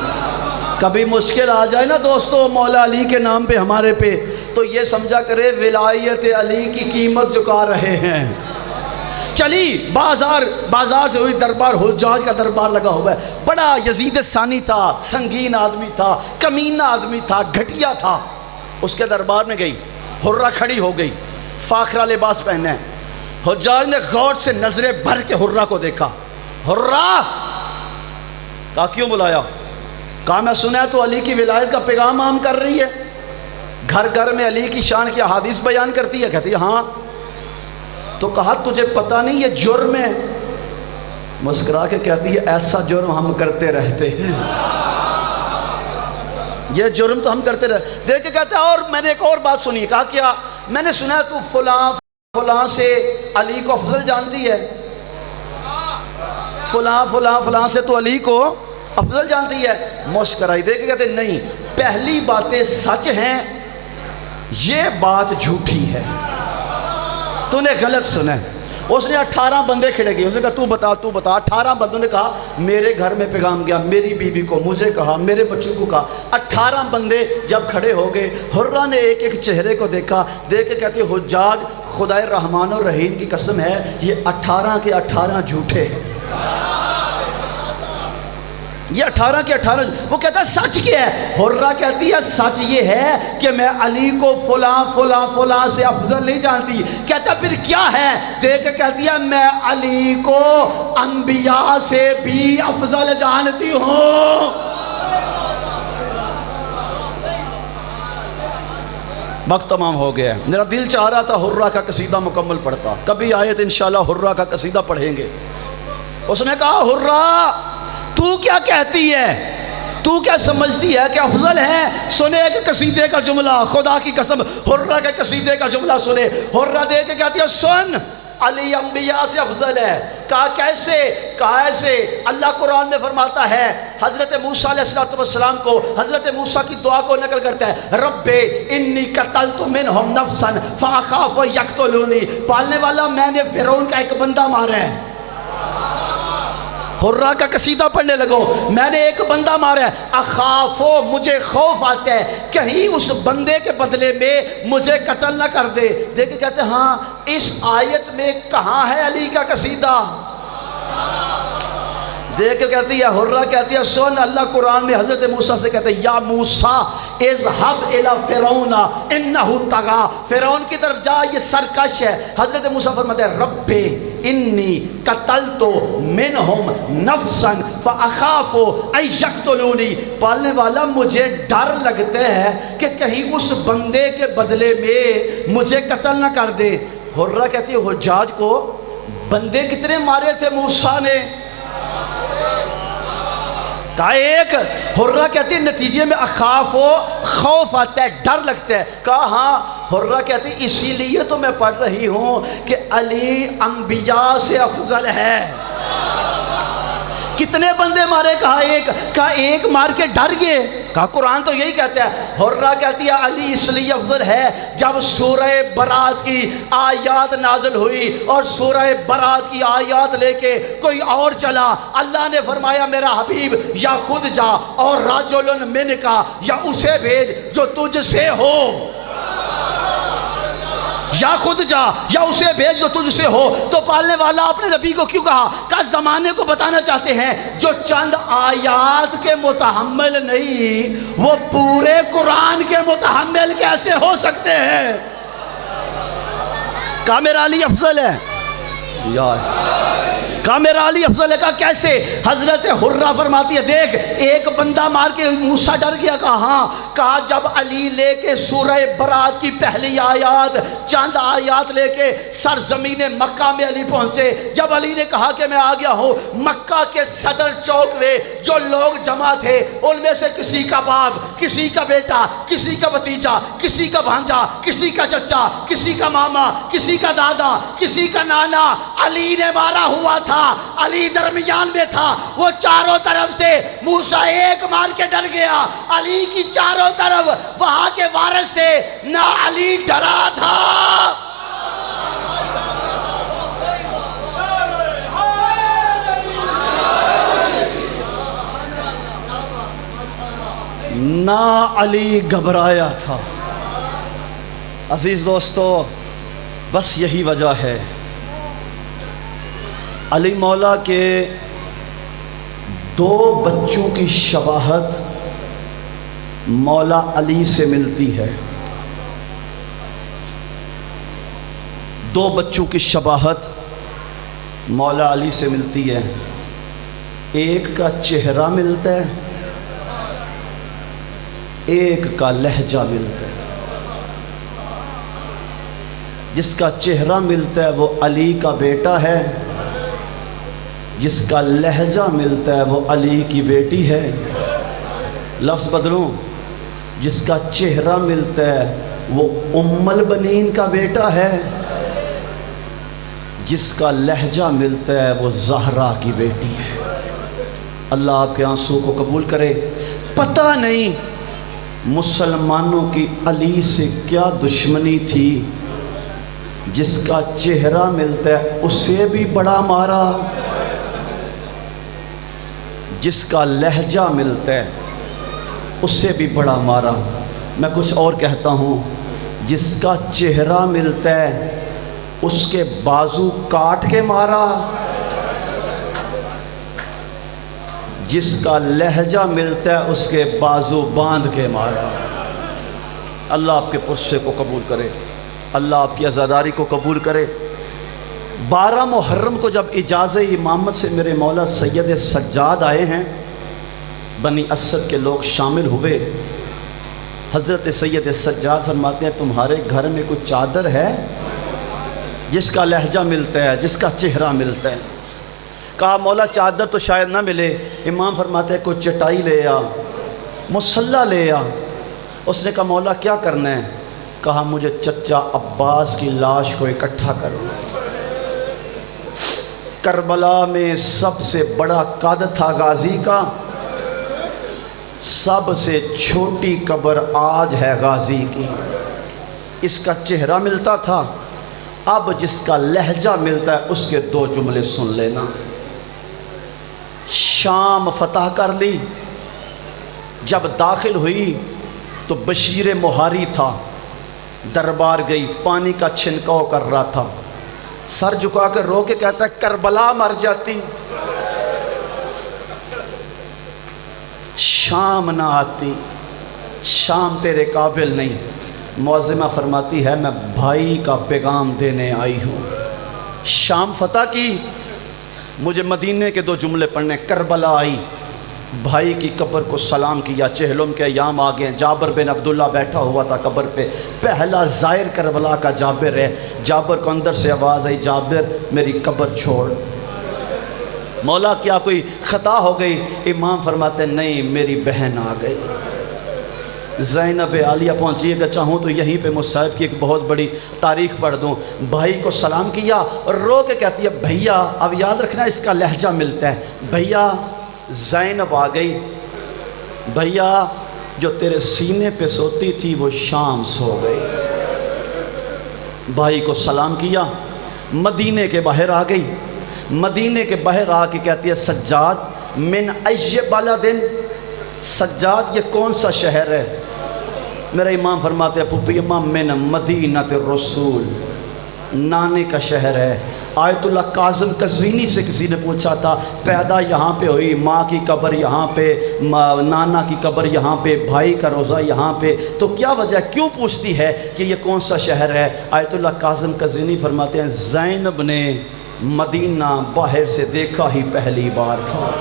کبھی مشکل آ جائے نا دوستو مولا علی کے نام پہ ہمارے پہ، تو یہ سمجھا کرے ولایت علی کی قیمت چکا رہے ہیں۔ چلی بازار سے ہوئی دربار، حجاج کا دربار لگا ہوا ہے۔ بڑا یزید ثانی تھا، سنگین آدمی تھا، کمینہ آدمی تھا، گھٹیا تھا۔ اس کے دربار میں گئی، حرہ کھڑی ہو گئی، فاخرہ لباس پہنے۔ حجاج نے غور سے نظریں بھر کے حرہ کو دیکھا۔ حرہ کہا کیوں بلایا؟ کہا میں سنا ہے تو علی کی ولایت کا پیغام عام کر رہی ہے، گھر گھر میں علی کی شان کی احادیث بیان کرتی ہے۔ کہتی ہے ہاں۔ تو کہا تجھے پتہ نہیں یہ جرم ہے؟ مسکرا کے کہتی ہے ایسا جرم ہم کرتے رہتے ہیں، یہ جرم تو ہم کرتے رہتے۔ دیکھ کے کہتا ہے اور میں نے ایک اور بات سنی۔ کہا کیا؟ میں نے سنا ہے تو فلاں سے علی کو افضل جانتی ہے، فلاں سے تو علی کو افضل جانتی ہے۔ مسکرائی، دیکھ کے کہتے نہیں، پہلی باتیں سچ ہیں، یہ بات جھوٹی ہے، تو نے غلط سنا ہے۔ اس نے 18 بندے کھڑے کیے، اس نے کہا تو بتا۔ 18 بندوں نے کہا میرے گھر میں پیغام گیا، میری بیوی کو، مجھے کہا، میرے بچوں کو کہا۔ 18 بندے جب کھڑے ہو گئے، حرہ نے ایک ایک چہرے کو دیکھا، دیکھ کے کہتی حجاج خدائے رحمان و رحیم کی قسم ہے یہ 18 کے 18 جھوٹے ہیں، یہ 18 کے 18۔ وہ کہتا ہے سچ کیا ہے؟ حرہ کہتی ہے سچ یہ ہے کہ میں علی کو فلاں سے افضل نہیں جانتی۔ کہتا پھر کیا ہے؟ دیکھ کے کہتی ہے میں علی کو انبیاء سے بھی افضل جانتی ہوں۔ وقت تمام ہو گیا ہے، میرا دل چاہ رہا تھا حرہ کا قصیدہ مکمل پڑھتا، کبھی آیت انشاءاللہ حرہ کا قصیدہ پڑھیں گے۔ اس نے کہا حرہ تو کیا کہتی ہے، تو کیا سمجھتی ہے کہ افضل ہے؟ سنے ایک قصیدے کا جملہ، خدا کی قسم حرہ کے قصیدے کا جملہ سنے. حرہ دے کے کہتی ہے سن علی انبیاء سے افضل ہے. کہا کیسے؟ کہا ایسے. اللہ قرآن میں فرماتا ہے حضرت موسیٰ علیہ السلام کو، حضرت موسیٰ کی دعا کو نقل کرتا ہے، رب انی قتلت منہم نفسا فاخاف یقتلونی. پالنے والا میں نے فرعون کا ایک بندہ مارا ہے. حرہ کا قصیدہ پڑھنے لگو، میں نے ایک بندہ مارا ہے، اخافو مجھے خوف آتا ہے کہیں اس بندے کے بدلے میں مجھے قتل نہ کر دے. دیکھ کے کہتے ہیں ہاں اس آیت میں کہاں ہے علی کا قصیدہ؟ دیکھ کے کہتی ہے حرہ کہتی ہے سن اللہ قرآن میں حضرت موسیٰ سے کہتے ہیں یا موسیٰ اذهب الى فرعون انه طغى، فرعون کی طرف جا یہ سرکش ہے. حضرت موسیٰ فرماتے ہیں رب انی قتلت منہم نفسا فاخاف ان یقتلونی. پالنے والا مجھے ڈر لگتا ہے کہ کہیں اس بندے کے بدلے میں مجھے قتل نہ کر دے. حرہ کہتی ہے حجاج کو بندے کتنے مارے تھے موسیٰ نے؟ کہا ایک. حرہ کہتی ہے نتیجے میں اخاف ہو خوف آتا ہے، ڈر لگتا ہے. کہا ہاں. حرہ کہتی ہے اسی لیے تو میں پڑھ رہی ہوں کہ علی انبیاء سے افضل ہے. کتنے بندے مارے؟ کہا ایک. کہا ایک مار کے ڈر گئے؟ کہا قرآن تو یہی کہتا ہے. حرہ کہتی ہے علی اس لیے افضل ہے جب سورہ برات کی آیات نازل ہوئی اور سورہ برات کی آیات لے کے کوئی اور چلا، اللہ نے فرمایا میرا حبیب یا خود جا اور رجل منکا، یا اسے بھیج جو تجھ سے ہو، یا خود جا یا اسے بھیج جو تجھ سے ہو. تو پالنے والا اپنے نبی کو کیوں کہا؟ کہ زمانے کو بتانا چاہتے ہیں جو چند آیات کے متحمل نہیں وہ پورے قرآن کے متحمل کیسے ہو سکتے ہیں؟ کہا میرا علی افضل ہے. یار کہا میرا علی افضل ہے. کہا کیسے؟ حضرت حرہ فرماتی ہے دیکھ ایک بندہ مار کے موسیٰ ڈر گیا. کہا ہاں. کہا جب علی لے کے سورہ برات کی پہلی آیات چند آیات لے کے سرزمین مکہ میں علی پہنچے، جب علی نے کہا کہ میں آ گیا ہوں، مکہ کے صدر چوک میں جو لوگ جمع تھے ان میں سے کسی کا باپ، کسی کا بیٹا، کسی کا بھتیجا، کسی کا بھانجا، کسی کا چچا، کسی کا ماما، کسی کا دادا، کسی کا نانا علی نے مارا ہوا تھا. علی درمیان میں تھا. وہ چاروں طرف سے موسیٰ ایک مار کے ڈر گیا. علی کی چاروں طرف وہاں کے وارث تھے، نہ علی ڈرا تھا. نہ علی گھبرایا تھا. عزیز دوستو بس یہی وجہ ہے علی مولا کے دو بچوں کی شباہت مولا علی سے ملتی ہے. دو بچوں کی شباہت مولا علی سے ملتی ہے. ایک کا چہرہ ملتا ہے، ایک کا لہجہ ملتا ہے. جس کا چہرہ ملتا ہے وہ علی کا بیٹا ہے، جس کا لہجہ ملتا ہے وہ علی کی بیٹی ہے. لفظ بدلوں، جس کا چہرہ ملتا ہے وہ ام البنین کا بیٹا ہے، جس کا لہجہ ملتا ہے وہ زہرا کی بیٹی ہے. اللہ آپ کے آنسو کو قبول کرے. پتہ نہیں مسلمانوں کی علی سے کیا دشمنی تھی، جس کا چہرہ ملتا ہے اسے بھی بڑا مارا، جس کا لہجہ ملتا ہے اسے بھی بڑا مارا. میں کچھ اور کہتا ہوں، جس کا چہرہ ملتا ہے اس کے بازو کاٹ کے مارا، جس کا لہجہ ملتا ہے اس کے بازو باندھ کے مارا. اللہ آپ کے پرسے کو قبول کرے، اللہ آپ کی عزاداری کو قبول کرے. 12 محرم کو جب اجازت امامت سے میرے مولا سید سجاد آئے ہیں، بنی اسد کے لوگ شامل ہوئے. حضرت سید سجاد فرماتے ہیں تمہارے گھر میں کوئی چادر ہے؟ جس کا لہجہ ملتا ہے، جس کا چہرہ ملتا ہے. کہا مولا چادر تو شاید نہ ملے. امام فرماتے ہیں کوئی چٹائی لے آ, مصلی لے آ. اس نے کہا مولا کیا کرنا ہے؟ کہا مجھے چچا عباس کی لاش کو اکٹھا کرو. کربلا میں سب سے بڑا قد تھا غازی کا, سب سے چھوٹی قبر آج ہے غازی کی. اس کا چہرہ ملتا تھا, اب جس کا لہجہ ملتا ہے اس کے 2 جملے سن لینا. شام فتح کر لی, جب داخل ہوئی تو بشیر مہاری تھا, دربار گئی, پانی کا چھنکاؤ کر رہا تھا, سر جھکا کر رو کے کہتا ہے کربلا مر جاتی, شام نہ آتی, شام تیرے قابل نہیں. معظمہ فرماتی ہے میں بھائی کا پیغام دینے آئی ہوں. شام فتح کی, مجھے مدینے کے 2 جملے پڑھنے. کربلا آئی, بھائی کی قبر کو سلام کیا, چہلم کے ایام آ گئے. جابر بن عبداللہ بیٹھا ہوا تھا قبر پہ, پہلا زائر کربلا کا جابر ہے. جابر کو اندر سے آواز آئی, جابر میری قبر چھوڑ. مولا کیا کوئی خطا ہو گئی؟ امام فرماتے نہیں, میری بہن آ گئی. زینب عالیہ پہنچی. اگر چاہوں تو یہیں پہ مصعب کی ایک بہت بڑی تاریخ پڑھ دوں. بھائی کو سلام کیا اور رو کے کہتی ہے بھیا, اب یاد رکھنا اس کا لہجہ ملتا ہے, بھیا زینب آ گئی. بھیا جو تیرے سینے پہ سوتی تھی وہ شام سو گئی. بھائی کو سلام کیا, مدینے کے باہر آ گئی. مدینے کے باہر آ کے کہتی ہے سجاد من ای بلدن, سجاد یہ کون سا شہر ہے؟ میرا امام فرماتے ہیں پھپھی امام من مدینہ الرسول, نانے کا شہر ہے. آیت اللہ کاظم قزوینی سے کسی نے پوچھا تھا, پیدا یہاں پہ ہوئی, ماں کی قبر یہاں پہ, نانا کی قبر یہاں پہ, بھائی کا روزہ یہاں پہ, تو کیا وجہ, کیوں پوچھتی ہے کہ یہ کون سا شہر ہے؟ آیت اللہ کاظم قزوینی فرماتے ہیں زینب نے مدینہ باہر سے دیکھا ہی پہلی بار تھا.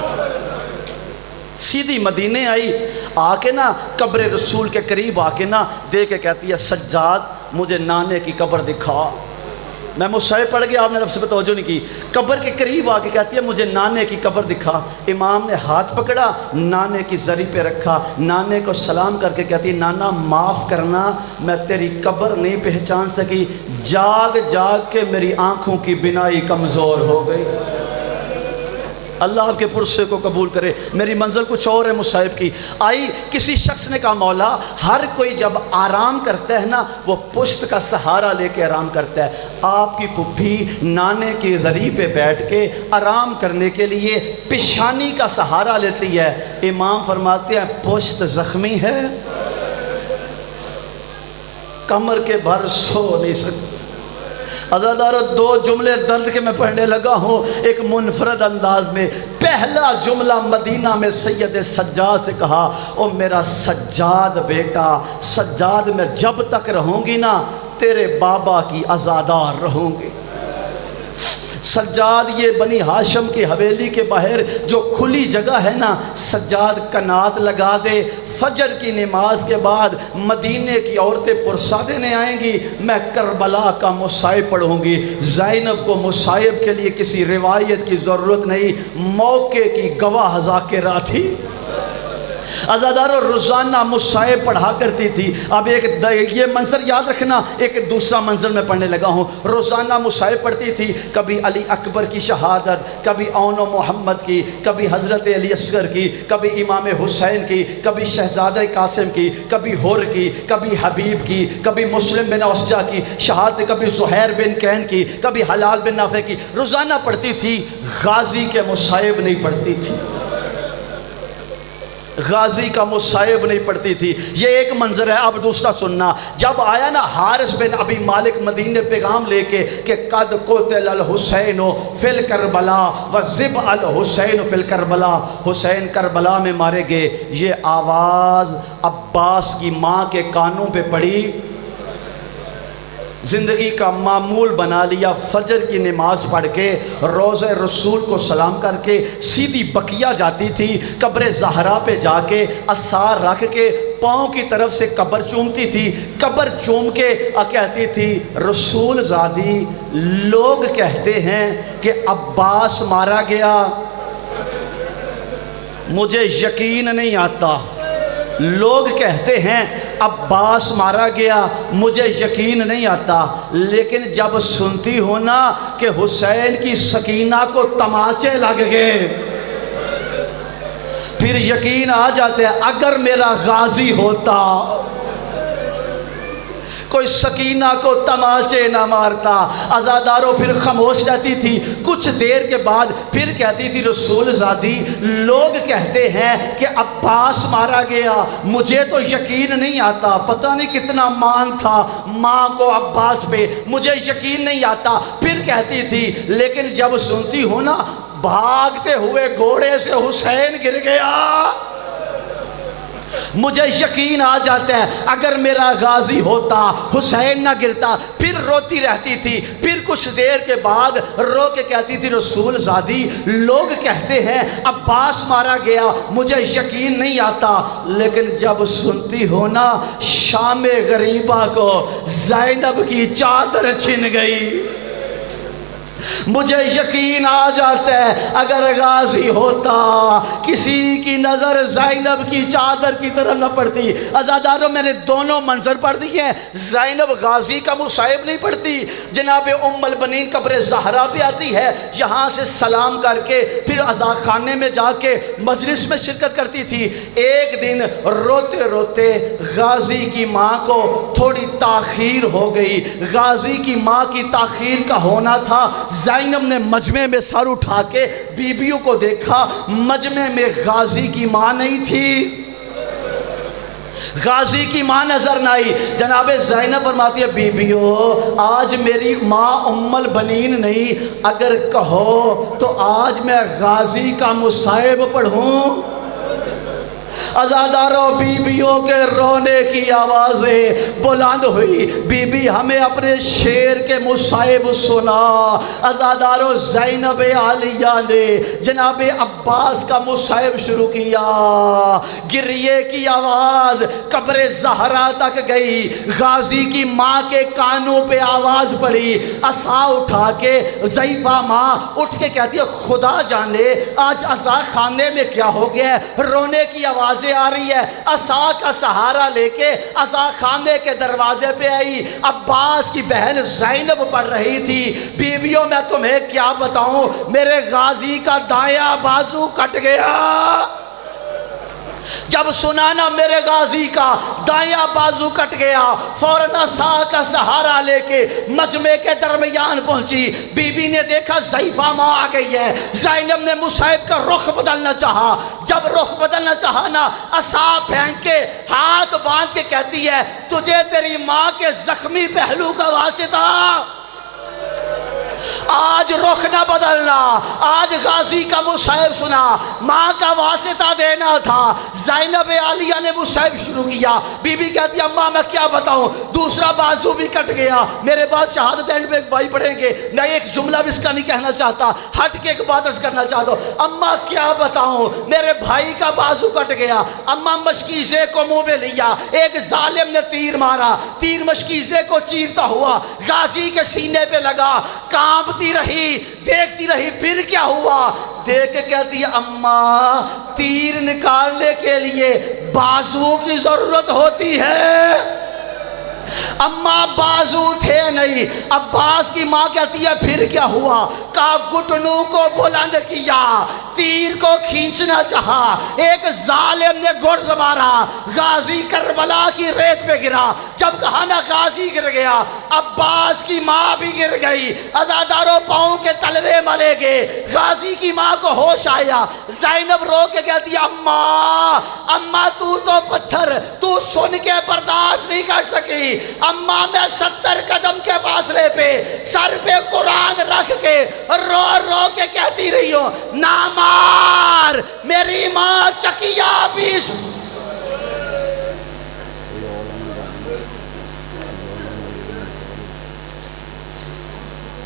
سیدھی مدینے آئی, آ کے نا قبر رسول کے قریب آ کے نا دیکھ کے کہتی ہے سجاد مجھے نانے کی قبر دکھا. میں مصعب پڑھ گیا, آپ نے لفظ پہ توجہ نہیں کی. قبر کے قریب آ کے کہتی ہے مجھے نانے کی قبر دکھا. امام نے ہاتھ پکڑا, نانے کی زری پہ رکھا, نانے کو سلام کر کے کہتی ہے نانا معاف کرنا, میں تیری قبر نہیں پہچان سکی, جاگ جاگ کے میری آنکھوں کی بینائی کمزور ہو گئی. اللہ آپ کے پرسے کو قبول کرے. میری منزل کچھ اور ہے مصعب کی. آئی, کسی شخص نے کہا مولا ہر کوئی جب آرام کرتا ہے نا وہ پشت کا سہارا لے کے آرام کرتا ہے. آپ کی پھپھی نانے کے ذریعے پہ بیٹھ کے آرام کرنے کے لیے پیشانی کا سہارا لیتی ہے. امام فرماتے ہیں پشت زخمی ہے, کمر کے بھر سو نہیں سکتی. عزادارو 2 جملے درد کے میں پڑھنے لگا ہوں ایک منفرد انداز میں. پہلا جملہ مدینہ میں سید سجاد سے کہا, او میرا سجاد بیٹا, سجاد میں جب تک رہوں گی نا تیرے بابا کی عزادار رہوں گی. سجاد یہ بنی ہاشم کی حویلی کے باہر جو کھلی جگہ ہے نا, سجاد کنات لگا دے, فجر کی نماز کے بعد مدینے کی عورتیں پرسا دینے آئیں گی, میں کربلا کا مصائب پڑھوں گی. زینب کو مصائب کے لیے کسی روایت کی ضرورت نہیں, موقع کی گواہ ذاکرہ تھی. عزادارو روزانہ مصائب پڑھا کرتی تھی. اب ایک یہ منظر یاد رکھنا, ایک دوسرا منظر میں پڑھنے لگا ہوں. روزانہ مصائب پڑھتی تھی, کبھی علی اکبر کی شہادت, کبھی اون و محمد کی, کبھی حضرت علی اصغر کی, کبھی امام حسین کی, کبھی شہزادہ قاسم کی, کبھی حر کی, کبھی حبیب کی, کبھی مسلم بن اوسجہ کی شہادت, کبھی زہیر بن کین کی, کبھی حلال بن نافع کی. روزانہ پڑھتی تھی, غازی کے مصائب نہیں پڑھتی تھی, غازی کا مصائب نہیں پڑتی تھی. یہ ایک منظر ہے. اب دوسرا سننا, جب آیا نا حارث بن ابی مالک مدینے پیغام لے کے کہ قد قتل الحسین فی الکربلا وذب الحسین فی الکربلا, حسین کربلا میں مارے گئے. یہ آواز عباس کی ماں کے کانوں پہ پڑی, زندگی کا معمول بنا لیا. فجر کی نماز پڑھ کے روضہ رسول کو سلام کر کے سیدھی بقیہ جاتی تھی. قبر زہرا پہ جا کے اثار رکھ کے پاؤں کی طرف سے قبر چومتی تھی، قبر چوم کے کہتی تھی رسول زادی لوگ کہتے ہیں کہ عباس مارا گیا، مجھے یقین نہیں آتا، لوگ کہتے ہیں عباس مارا گیا، مجھے یقین نہیں آتا، لیکن جب سنتی ہو نا کہ حسین کی سکینہ کو تماچے لگ گئے پھر یقین آ جاتا ہے اگر میرا غازی ہوتا کوئی سکینہ کو تماچے نہ مارتا۔ عزاداروں پھر خاموش رہتی تھی، کچھ دیر کے بعد پھر کہتی تھی رسول زادی لوگ کہتے ہیں کہ عباس مارا گیا، مجھے تو یقین نہیں آتا، پتہ نہیں کتنا مان تھا ماں کو عباس پہ، مجھے یقین نہیں آتا۔ پھر کہتی تھی لیکن جب سنتی ہو نا بھاگتے ہوئے گھوڑے سے حسین گر گیا، مجھے یقین آ جاتا ہے اگر میرا غازی ہوتا حسین نہ گرتا۔ پھر روتی رہتی تھی، پھر کچھ دیر کے بعد رو کے کہتی تھی رسول زادی لوگ کہتے ہیں عباس مارا گیا، مجھے یقین نہیں آتا، لیکن جب سنتی ہو نا شام غریبہ کو زینب کی چادر چھن گئی، مجھے یقین آ جاتا ہے اگر غازی ہوتا کسی کی نظر زینب کی چادر کی طرف نہ پڑتی۔ عزاداروں میں نے دونوں منظر پڑھ دیے ہیں، زینب غازی کا مصائب نہیں پڑھتی، جناب ام البنین قبر زہرا پہ آتی ہے، یہاں سے سلام کر کے پھر عزا خانے میں جا کے مجلس میں شرکت کرتی تھی۔ ایک دن روتے روتے غازی کی ماں کو تھوڑی تاخیر ہو گئی، غازی کی ماں کی تاخیر کا ہونا تھا۔ زینب نے مجمع میں سر اٹھا کے بیبیوں کو دیکھا، مجمع میں غازی کی ماں نہیں تھی، غازی کی ماں نظر نہ آئی۔ جناب زینب فرماتی ہے بیبیوں آج میری ماں ام البنین نہیں، اگر کہو تو آج میں غازی کا مصائب پڑھوں۔ عزاداروں بیبیوں کے رونے کی آوازیں بلند ہوئی، بی بی ہمیں اپنے شیر کے مصائب سنا۔ عزاداروں زینب عالیہ نے جناب عباس کا مصائب شروع کیا، گریے کی آواز قبر زہرا تک گئی، غازی کی ماں کے کانوں پہ آواز پڑی، عصا اٹھا کے ضعیفہ ماں اٹھ کے کہتی ہے خدا جانے آج عصا خانے میں کیا ہو گیا ہے، رونے کی آوازیں آ رہی ہے۔ عصا کا سہارا لے کے عصا خانے کے دروازے پہ آئی، عباس کی بہن زینب پڑھ رہی تھی۔ بیویوں میں تمہیں کیا بتاؤں، میرے غازی کا دایاں بازو کٹ گیا۔ جب سنا نا میرے غازی کا دایاں بازو کٹ گیا، فوراً عصا کا سہارا لے کے مجمع کے درمیان پہنچی۔ بی بی نے دیکھا ضعیفہ ماں آ گئی ہے، زینب نے مصائب کا رخ بدلنا چاہا، جب رخ بدلنا چاہا نا عصا پھینک کے ہاتھ باندھ کے کہتی ہے تجھے تیری ماں کے زخمی پہلو کا واسطہ آج رخ نہ بدلنا، آج غازی کا مصائب سنا، ماں کا واسطہ دینا تھا۔ زینب عالیہ نے مصائب شروع کیا، بی بی کہتی اماں میں کیا بتاؤں، دوسرا بازو بھی کٹ گیا، میرے بعد شہادت اینڈ میں ایک بھائی پڑھیں گے، میں ایک جملہ بھی اس کا نہیں کہنا چاہتا، ہٹ کے ایک بات عرض کرنا چاہتا ہوں، اماں کیا بتاؤں میرے بھائی کا بازو کٹ گیا۔ اماں مشکیزے کو منہ میں لیا، ایک ظالم نے تیر مارا، تیر مشکیزے کو چیرتا ہوا غازی کے سینے پہ لگا، کانپتی رہی، دیکھتی رہی، پھر کیا ہوا، دیکھ کے کہتی ہے اماں تیر نکالنے کے لیے بازو کی ضرورت ہوتی ہے۔ اماں بازو تھے نہیں۔ عباس کی ماں کہتی ہے پھر کیا ہوا، کہا گھٹنوں کو بلند کیا، تیر کو کھینچنا چاہا، ایک ظالم نے گرز مارا، غازی کربلا کی ریت پہ گرا، جب کہا نا غازی گر گیا، عباس کی ماں بھی گر گئی، عزاداروں پاؤں کے تلوے ملے گئے، غازی کی ماں کو ہوش آیا، زینب رو کے کہتی ہے اماں اماں تو پتھر، تو سن کے برداشت نہیں کر سکی، اماں میں 70 قدم کے فاصلے پہ سر پہ قرآن رکھ کے رو رو کے کہتی رہی ہوں نہ مار، میری ماں چکیا پیس